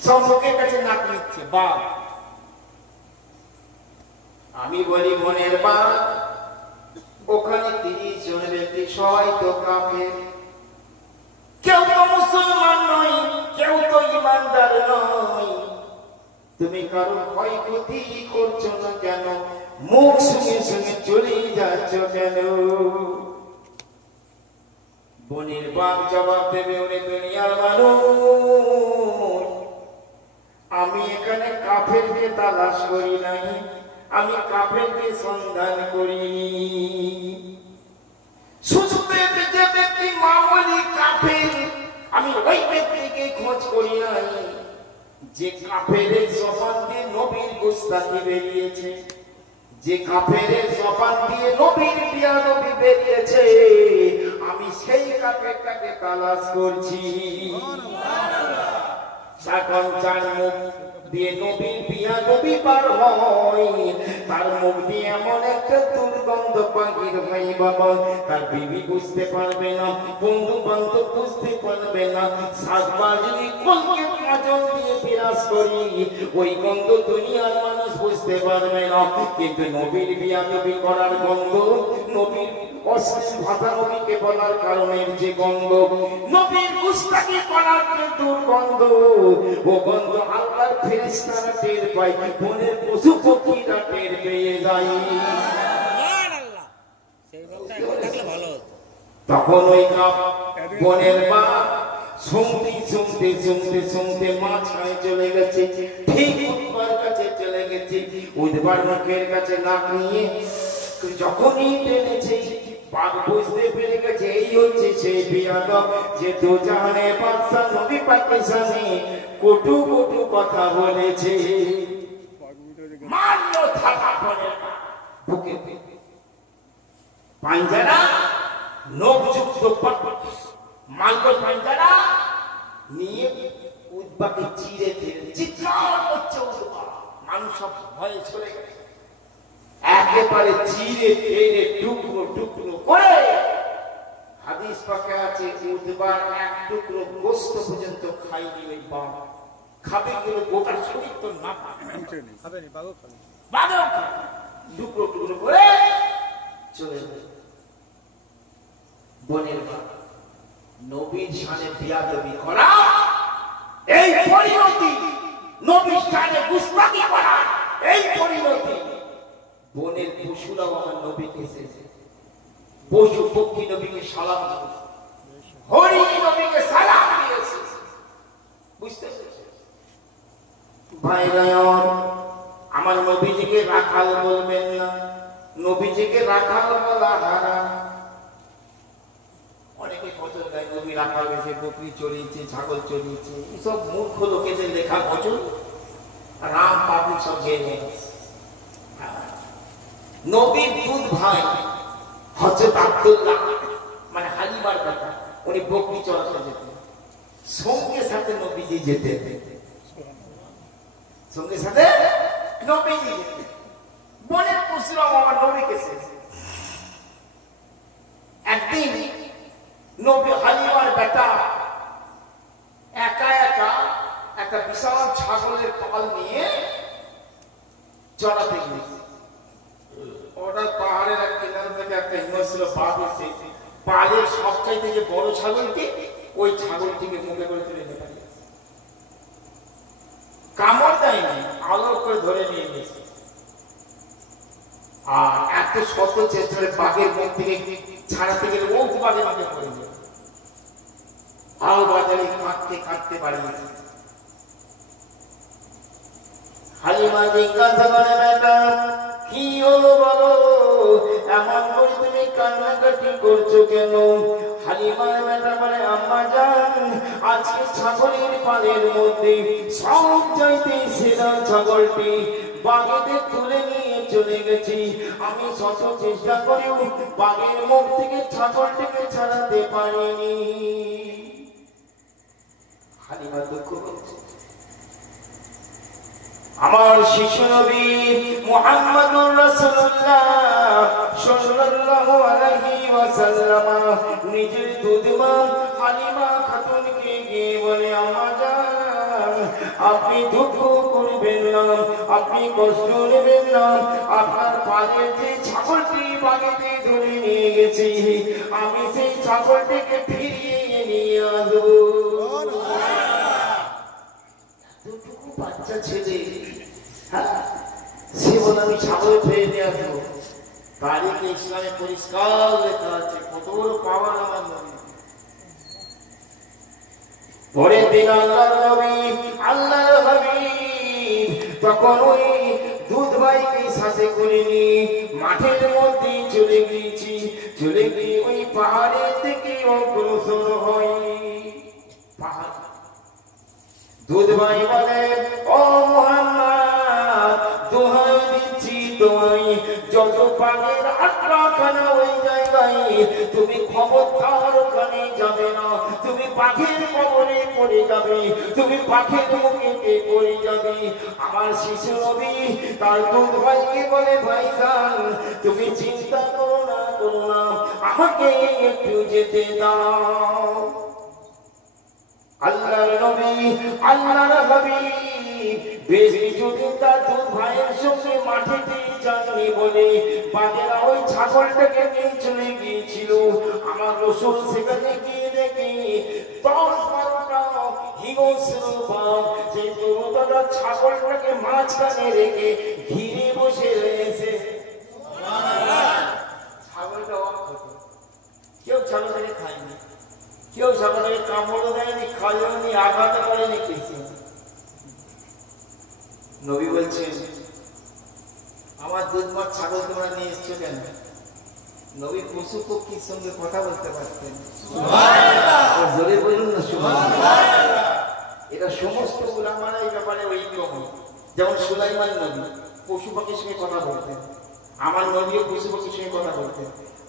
সব লোকের কাছে নাক নিচ্ছে বাঘ। আমি বলি মনের বাঘ, ওখানে 30 জন ব্যক্তি সবাই তো কাফের, কেউ তো মুসলমান নয়, কেউ তো ইমানদার নয়। তুমি কারো ক্ষয়ক্ষতি করছো না কেন? মুখ সঙ্গে সঙ্গে চলে যাচ্ছ কেন? বনের বাপ জবাব দেবে, ওরে দুনিয়ার মানুষ, আমি এখানে কাফেরকে তালাশ করি নাই, আমি কাফেরকে সন্ধান করিনি। শুধু যে ব্যক্তি মামুলি কাফের, আমি ওই ব্যক্তিকে খোঁজ করি নাই যে কাফেরের জবান দিয়ে নবীর গোস্তাকি বেরিয়েছে, যে কাফেরের জবান দিয়ে নবীর বিয়ানবি বেরিয়েছে, আমি সেই কাফেরটাকে তালাশ করছি। এখন 4 মুখ দিয়ে নবীর বিয়া নবী পার হয়, তার মুখ দিয়ে এমন একটা দুর্গন্ধ বাহির হয় বাবা, তার বিবি বুঝতে পারবে না, বন্ধু বান্ধব বুঝতে পারবে না, সাতবার যদি কলকে কাজল দিয়ে বিরাজ করি ওই গন্ধ দুনিয়ার মানুষ বুঝতে পারবে না, কিন্তু নবীর বিয়া নবী করার গন্ধ, নবীর অশ্লীল ভাষা নবীকে বলার কারণে যে গন্ধ, নবীর গুস্তাখি করার যে দুর্গন্ধ, ও গন্ধ আল্লাহর ফেরেশতারা টের পায়, বনের পশু পক্ষীরা টের পেয়ে যায়। তখন ওই বনের বাঘ শুনতে মাঝখানে চলে গেছে, ঠিক উদ্বার কাছে চলে গেছে, উদ্বার মুখের কাছে নাক নিয়ে যখনই টেনেছে বাঘ বুঝতে পেরে গেছে এই হচ্ছে সেই বিয়াদব যে দোজাহানের বাদশা নবী পাকের সামনে কটু কটু কথা বলেছে। মারলো থাকা বনের বুকে পাঞ্জারা নখযুক্ত মারলো পাঞ্জারা নিয়ে উদ্বাকে চিরে ফেলে চিৎকার করছে উদ্বা, মানুষ সব ভয়ে চলে গেছে, একেবারে চিরে ফেলে টুকরো টুকরো করে, হাদিস পাকে আছে উদ্বার এক টুকরো গোস্ত পর্যন্ত খাইনি ওই বাঘ, খাবে কিন্তু গোটা শরীর তো না খাবে, বাঘও খাবে, টুকরো টুকরো করে চলে যাবে। বনের বাঘ নবীর শানে বিয়াদবি করা, এই পরিণতি, নবীর শানে গুস্তাখি করা, এই পরিণতি বনের পশুরাও আমার নবীকে এসেছে, পশু পক্ষী নবীকে সালাম দিয়েছে, হরিণ নবীকে সালাম দিয়েছে, বুঝতে পেরেছে ভাইরা? আমার নবীজিকে রাখাল বলবেন না, নবীজিকে রাখাল বলা হারাম। অনেকে বছর গায়ে নবী রাখাল হয়েছে, বকরি চড়িয়েছে, ছাগল চড়িয়েছে, এসব মূর্খ লোকেদের লেখা বছর রাম পাবলিক সব গেয়ে গেছে। নবীর দুধ ভাই হযরত আব্দুল্লাহ মানে হালিমার কথা, উনি বকরি চড়াতে যেতেন, সঙ্গে সাথে নবীজি যেতেন, সঙ্গে সাথে নবীজি যেতেন, বনের পশুরাও আমার নবীকে এসেছে। একদিন নবী হালিমার বেটা একা একা একটা বিশাল ছাগলের পাল নিয়ে চড়াতে গিয়েছে। ওটা পাহাড়ের এক কিনারে থেকে একটা হিমশিল বাঘ এসে পালের সবচাইতে যে বড় ছাগলটি, ওই ছাগলটিকে মুখে করে তুলে নিয়ে গেছে, কামড় দেয়নি, আলো করে ধরে নিয়ে গেছে। আর এত শত চেষ্টা বাঘের মুখ থেকে ছাড়াতে গেলে ও বাঘের মুখে পড়ে যাবে, আও বাজারে কাঁদতে কাঁদতে বাড়িয়েছে। হালিমা জিজ্ঞাসা করে, বেটা কি হলো বলো, এমন করে তুমি কান্নাকাটি করছো কেন? হালিমার বেটা বলে, আম্মা জান, আজকে ছাগলের পালের মধ্যে সব চাইতে সেরা ছাগলটি বাঘেদের তুলে নিয়ে চলে গেছি, আমি শত চেষ্টা করেও বাঘের মুখ থেকে ছাগলটিকে ছাড়াতে পারিনি। হালিমা দুঃখ করছে। আমার শিশু নবী মুহাম্মদুর রাসূলুল্লাহ সাল্লাল্লাহু আলাইহি ওয়াসাল্লাম নিজের দুধমা হালিমা খাতুনকে গিয়ে বলে, আম্মা জান, আপনি দুঃখ করবেন না, আপনি কষ্ট নেবেন না, আপনার পালের যে ছাগলটি বাগেতে ধরে নিয়ে গেছি, আমি সেই ছাগলটিকে ফিরিয়ে নিয়ে আসবো। বাচ্চা ছেলে, সে বলে আমি ছাগল ফিরে নিয়ে আসবো। তারিখে ইসলামে পরিষ্কার লেখা আছে, কত বড় পাওয়ার আমার নবী। পরের দিন আল্লাহর নবী, আল্লাহর হাবিব তখন ওই দুধ ভাইকে সাথে করে নিয়ে মাঠের মধ্যে চলে গিয়েছি, চলে গিয়ে ওই পাহাড়ের থেকে অগ্রসর হয়। পাহাড় দুধ ভাই বলে, ও মুহাম্মদ, দোহাই দিচ্ছি তোমায়, যত পাগের আটখানা ওই জায়গায় তুমি খবরদার ওখানে যাবে না, তুমি পাখির কবরে পড়ে যাবে, তুমি পাখির মুখে পড়ে যাবে। আমার শিশু নবী তার দুধ ভাইকে বলে, ভাইজান তুমি চিন্তা করো না, আমাকে একটু যেতে দাও। আল্লাহর নবী, আল্লাহর হাবিব বেশ কিছুদিন তার দুধ ভাইয়ের সঙ্গে মাঠেতে যাননি বলে বাঘেরা ওই ছাগলটাকে নিয়ে চলে গিয়েছিল। আমার রাসূল সেখানে গিয়ে দেখে 10-12টা হিংস্র বাঘ সেই দুধওয়ালা ছাগলটাকে মাঝখানে রেখে ঘিরে বসে রয়েছে। ছাগলটা কেউ ছাগলটাকে খায়নি, কেউ ছাগলটাকে কামড়ও দেয়নি, খায়নি, আঘাত করেনি কিছু। নবী বলছেন, আমার দুধমার ছাগল তোমরা নিয়ে এসছো কেন? নবী পশু পক্ষীর সঙ্গে কথা বলতে পারতেন। জোরে বলুন না সুবহানাল্লাহ। এটা সমস্ত উলামারা এই ব্যাপারে ঐক্যমত। যেমন সুলাইমান নবী পশু পাখির সঙ্গে কথা বলতেন, আমার নবীও পশু পাখির সঙ্গে কথা বলতেন,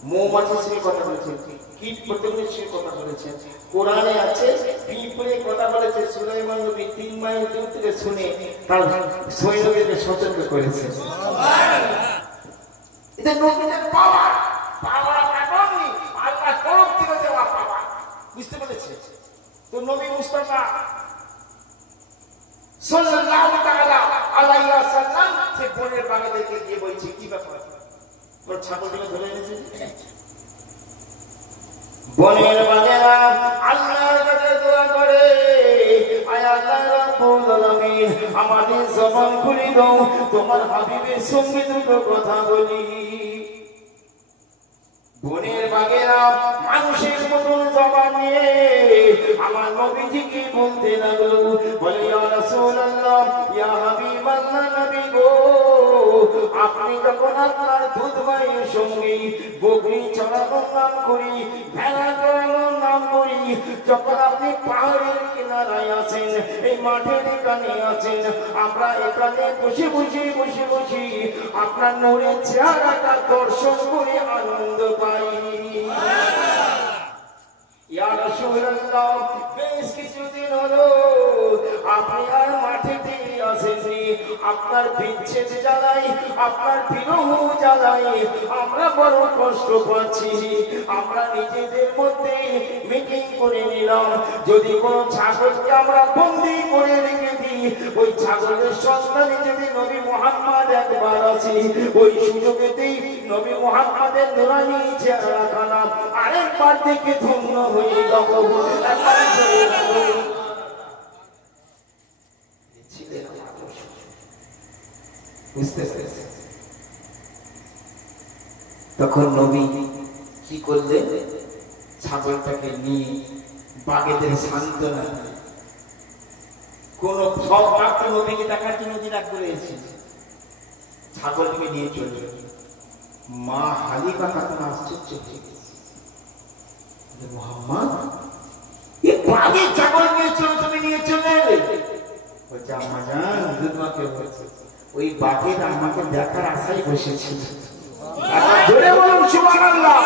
মৌমাছির সঙ্গে কথা বলেছেন, কীট পতঙ্গের সঙ্গে কথা বলেছেন। কোরআনে আছে পিঁপড়ে কথা বলেছে, সুলাইমান নবী 3 মাইল দূর থেকে শুনে তার সৈন্যদেরকে সতর্ক করেছে। এটা নবীদের পাওয়ার, পাওয়ার কারণে আল্লাহ তরফ থেকে দেওয়া পাওয়ার, বুঝতে পেরেছে তো? নবী মুস্তাফা সাল্লাল্লাহু তাআলা আলাইহি ওয়াসাল্লাম সে বনের বাগাদেরকে গিয়ে বলছে, কি ব্যাপার তোর ছাগলটাকে ধরে এনেছে? বনের বাগেরা আল্লাহর কাছে দোয়া করে, আয় আল্লাহ রাব্বুল আলামিন আমাদের জবান খুলে দাও, তোমার হাবিবের সঙ্গে দুটো কথা বলি। বনের বাগেরা মানুষের মতন জবান নিয়ে আমার নবীজিকে বলতে লাগলো, বলে ইয়া রাসূলুল্লাহ, ইয়া হাবিবাল্লাহ, নবী গো, আপনি যখন আপনার দুধ ভাইয়ের সঙ্গে বকরি চড়ানোর নাম করি, ভেড়া চড়ানোর নাম করি, যখন আপনি পাহাড়ের কিনারায় আছেন, এই মাঠের এখানে আছেন, আমরা এখানে বসে বসে আপনার নূরের চেহারাটা দর্শন করে আনন্দ পাই। ইয়া রাসূলুল্লাহ, বেশ কিছুদিন হলো আপনি আর মাঠেতে আসেননি, আপনার বিচ্ছেদ জ্বালাই, আপনার বিরহ জ্বালাই আমরা বড় কষ্ট পাচ্ছি। আমরা নিজেদের মধ্যে মিটিং করে নিলাম, যদি কোনো ছাগলকে আমরা বন্দী করে রেখে দিই, ওই ছাগলের সন্তানে যদি নবী মুহাম্মদ একবার আসি, ওই সুযোগেতেই নবী মুহাম্মদের নুরানি চেহারাখানা আরেকবার দেখে ধন্য হয়ে যাব। বুঝতে পেরেছে? তখন নবী কি করলেন? ছাগলটাকে নিয়ে বাগেদের সান্ত্বনা, কোন সব মাত্র নবীকে দেখার জন্য রাগ করে এসেছে, ছাগলকে নিয়ে চলে মা হালিমা খাতুন আশ্চর্য হয়ে গেছে, মুহাম্মদ এই বাগে ছাগল নিয়ে চলে, তুমি নিয়ে চলে এলে? বলছে, আম্মা জান, দুধমাকে বলছে ওই বাঘের আমাকে দেখার আশায় বসেছিল। জোরে বলুন সুবহানাল্লাহ।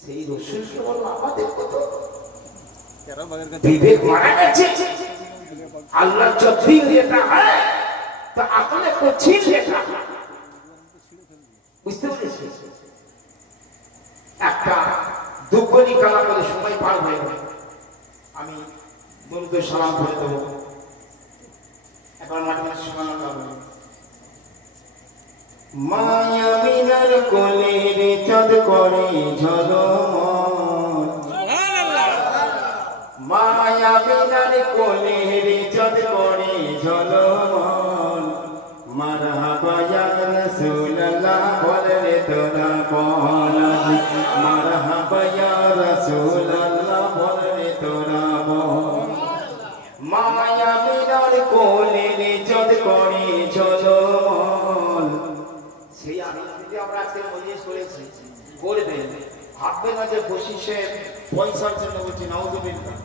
সেই রাসূলকে বলল, আমাদের কত বিবেক মারা গেছে, আল্লাহ জব भी लेता है तो আকলে को छीन लेता है। বুঝতে পেরেছি? একটা দুপুরি কালা করে সময় পার হয়ে গেল, আমি দরুদ সালাম করে দেবো। এখন মাঠে সুবহানাল্লাহ বলি, মায়া মিনার কোলের চাঁদ করে ঝলমল, মায়া মিনার কোলের চাঁদ করে ঝলমল, মারহাবা ইয়া রাসূলুল্লাহ বলে তোরা বল, মারহাবা ইয়া রাসূলুল্লাহ বলে তোরা বল, মায়া মিনার কোলের চাঁদ করে ঝলমল। সেই আনন্দে আমরা আজকে মজলিস করেছি, করবে ভাববে না যে বসিসে পয়সার জন্য বলছি, নাউযুবিল্লাহ।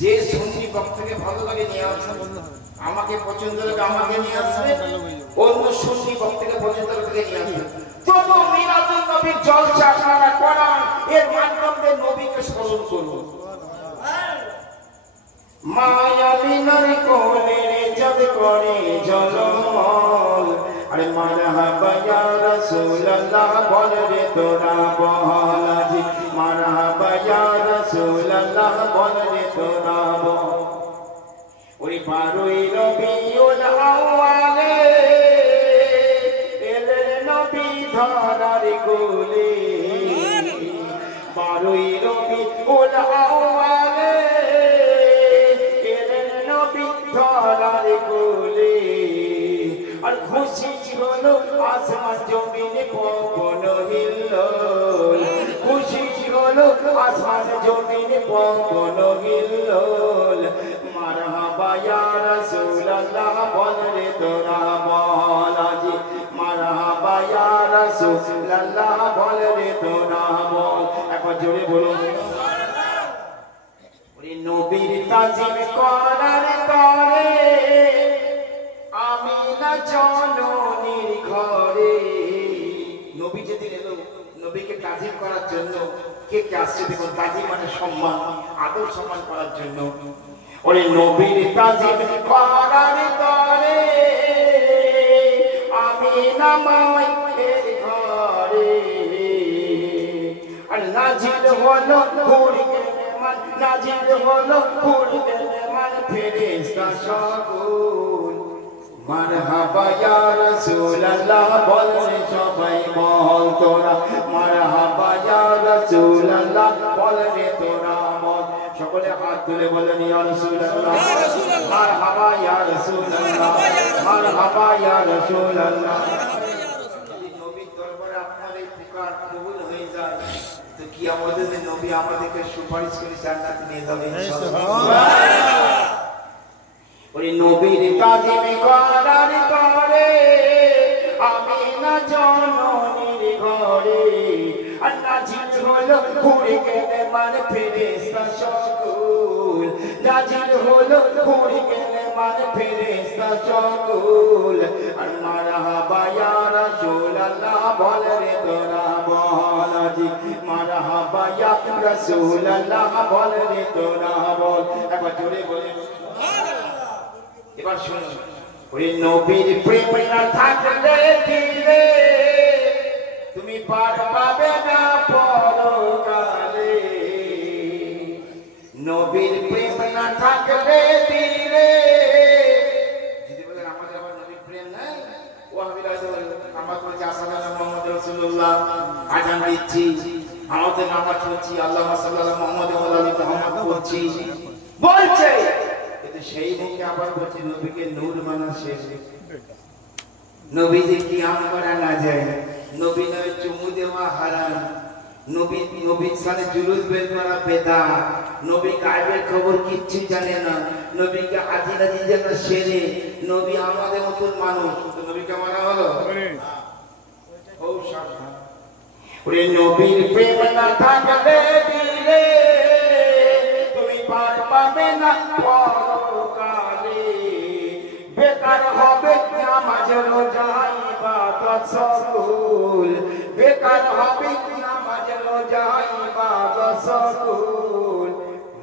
যে সুন্নি বক্তাকে ভালো লাগে নিয়ে আসবে, আমাকে পছন্দ লাগে আমাকে নিয়ে আসবে, অন্য সুন্নি বক্তাকে পছন্দ লাগে নিয়ে আসবে। যত মিলাদুন নবীর জলসা আপনারা করান, এর মাধ্যমে নবী নবীকে স্মরণ করুন। মায়াবিনার কোলে জগ করে জলমল, আরে মারহাবা ইয়া রাসূলুল্লাহ বল রে তোরা বল, আজি মারহাবা ইয়া রাসূলুল্লাহ বল রে তোরা বল। ওই 12ই রবিউল আউয়ালে এলেন নবী ধরার কোলে, 12ই রবিউল আউয়ালে এলেন নবী ধরার কোলে। আর খুশি হলো আসমান জমিন পবন হিল্লোল, খুশি হলো আসমান জমিন পবন হিল্লোল। মারহাবা ইয়া রাসূলুল্লাহ বল রে তোরা বল, আজি মারহাবা ইয়া রাসূলুল্লাহ বল রে তোরা বল। একবার জোরে বলুন। ওরে নবীর তাজিম করার করে আমিনা জননীর ঘরে। নবী যেদিন এলো নবীকে তাজিম করার জন্য কে কে আসছে দেখুন। তাজিম মানে সম্মান, আদর সম্মান করার জন্য। ওরে নবীর তাজিম করার করে আমিনা মায়ের ঘরে। আর নাজিল হলো কুরআন, নাজিল হলো কুরআন ফেরেশতা সকল। মারহাবা ইয়া রাসূলুল্লাহ বল রে সবাই বল তোরা, মারহাবা ইয়া রাসূলুল্লাহ বল রে তোরা বল। সকলে হাত তুলে বলেন ইয়া রাসূলুল্লাহ, মারহাবা ইয়া রাসূলুল্লাহ, মারহাবা ইয়া রাসূলুল্লাহ। যদি নবীর দরবারে আপনার এই পুকার কবুল হয়ে যায় তো কিয়ামতের দিন নবী আমাদেরকে সুপারিশ করে জান্নাতে নিয়ে যাবেন ইনশাআল্লাহ। ওই নবীর তাজিম করার করে আমিনা জননীর ঘরে। আর নাজিল হলো কুরআন ফেরেশতা সকল, নাজিল হলো কুরআন ফেরেশতা সকল। আর মারহাবা ইয়া রাসূলুল্লাহ বল রে তোরা বল, আজি মারহাবা ইয়া রাসূলুল্লাহ বল রে তোরা বল। একবার জোরে বলেন। এবার শুনুন। ওই নবীর প্রেম না থাকলে দিলে তুমি পার পাবে না পরকালে। নবীর প্রেম না থাকলে দিলে, যদি বলেন আমাদের আবার নবীর প্রেম নাই, ওয়াহাবিরা আমরা করেছি আসসালামু মুহাম্মদ রাসূলুল্লাহ, আজান দিচ্ছি, আমাদের নামাজ পড়ছি, আল্লাহুম্মা সাল্লি আলা মুহাম্মদ ওয়া আলা আলি মুহাম্মদ পড়ছি বলছে, কিন্তু সেই মুখে আবার বলছি নবীকে নূর মানা শেষ। নবীজি কি আম করা না যায়, নবী নয় চুমু দেওয়া হারাম, নবী নবীর সাথে জুলুস বের করা বেদাত, নবী গায়েবের খবর কিচ্ছু জানে না, নবীকে আজি নাজি যেন সেরে, নবী আমাদের মতন মানুষ, নবীকে মানা হলো। ও সাবধান। ওরে নবীর প্রেম না থাকলে দিলে তুমি পার পাবে না পরকালে। বেকার হবে নামাজ রোজা ইবাদত সকল, বেকার হবে নামাজ রোজা ইবাদত সকল।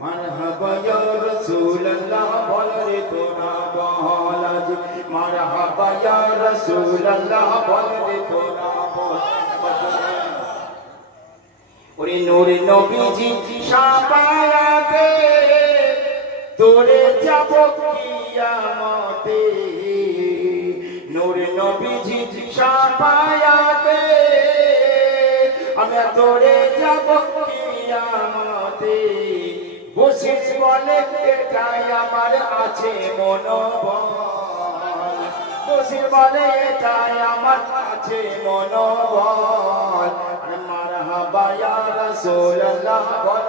মারহাবা ইয়া রাসূলুল্লাহ বল রে তোরা বল, আজি মারহাবা ইয়া রাসূলুল্লাহ বল রে তোরা বল। ওরে নূরে নবীজি শাফায়াতে তোরে যাব কিয়ামতে, নূরে নবীজি শাফায়াতে আমি তোরে যাব কিয়ামতে। বসির বলে এটাই আমার আছে মনোবল, বসির বলে এটাই আমার আছে মনোবল। মারহাবা ইয়া রাসূলুল্লাহ বল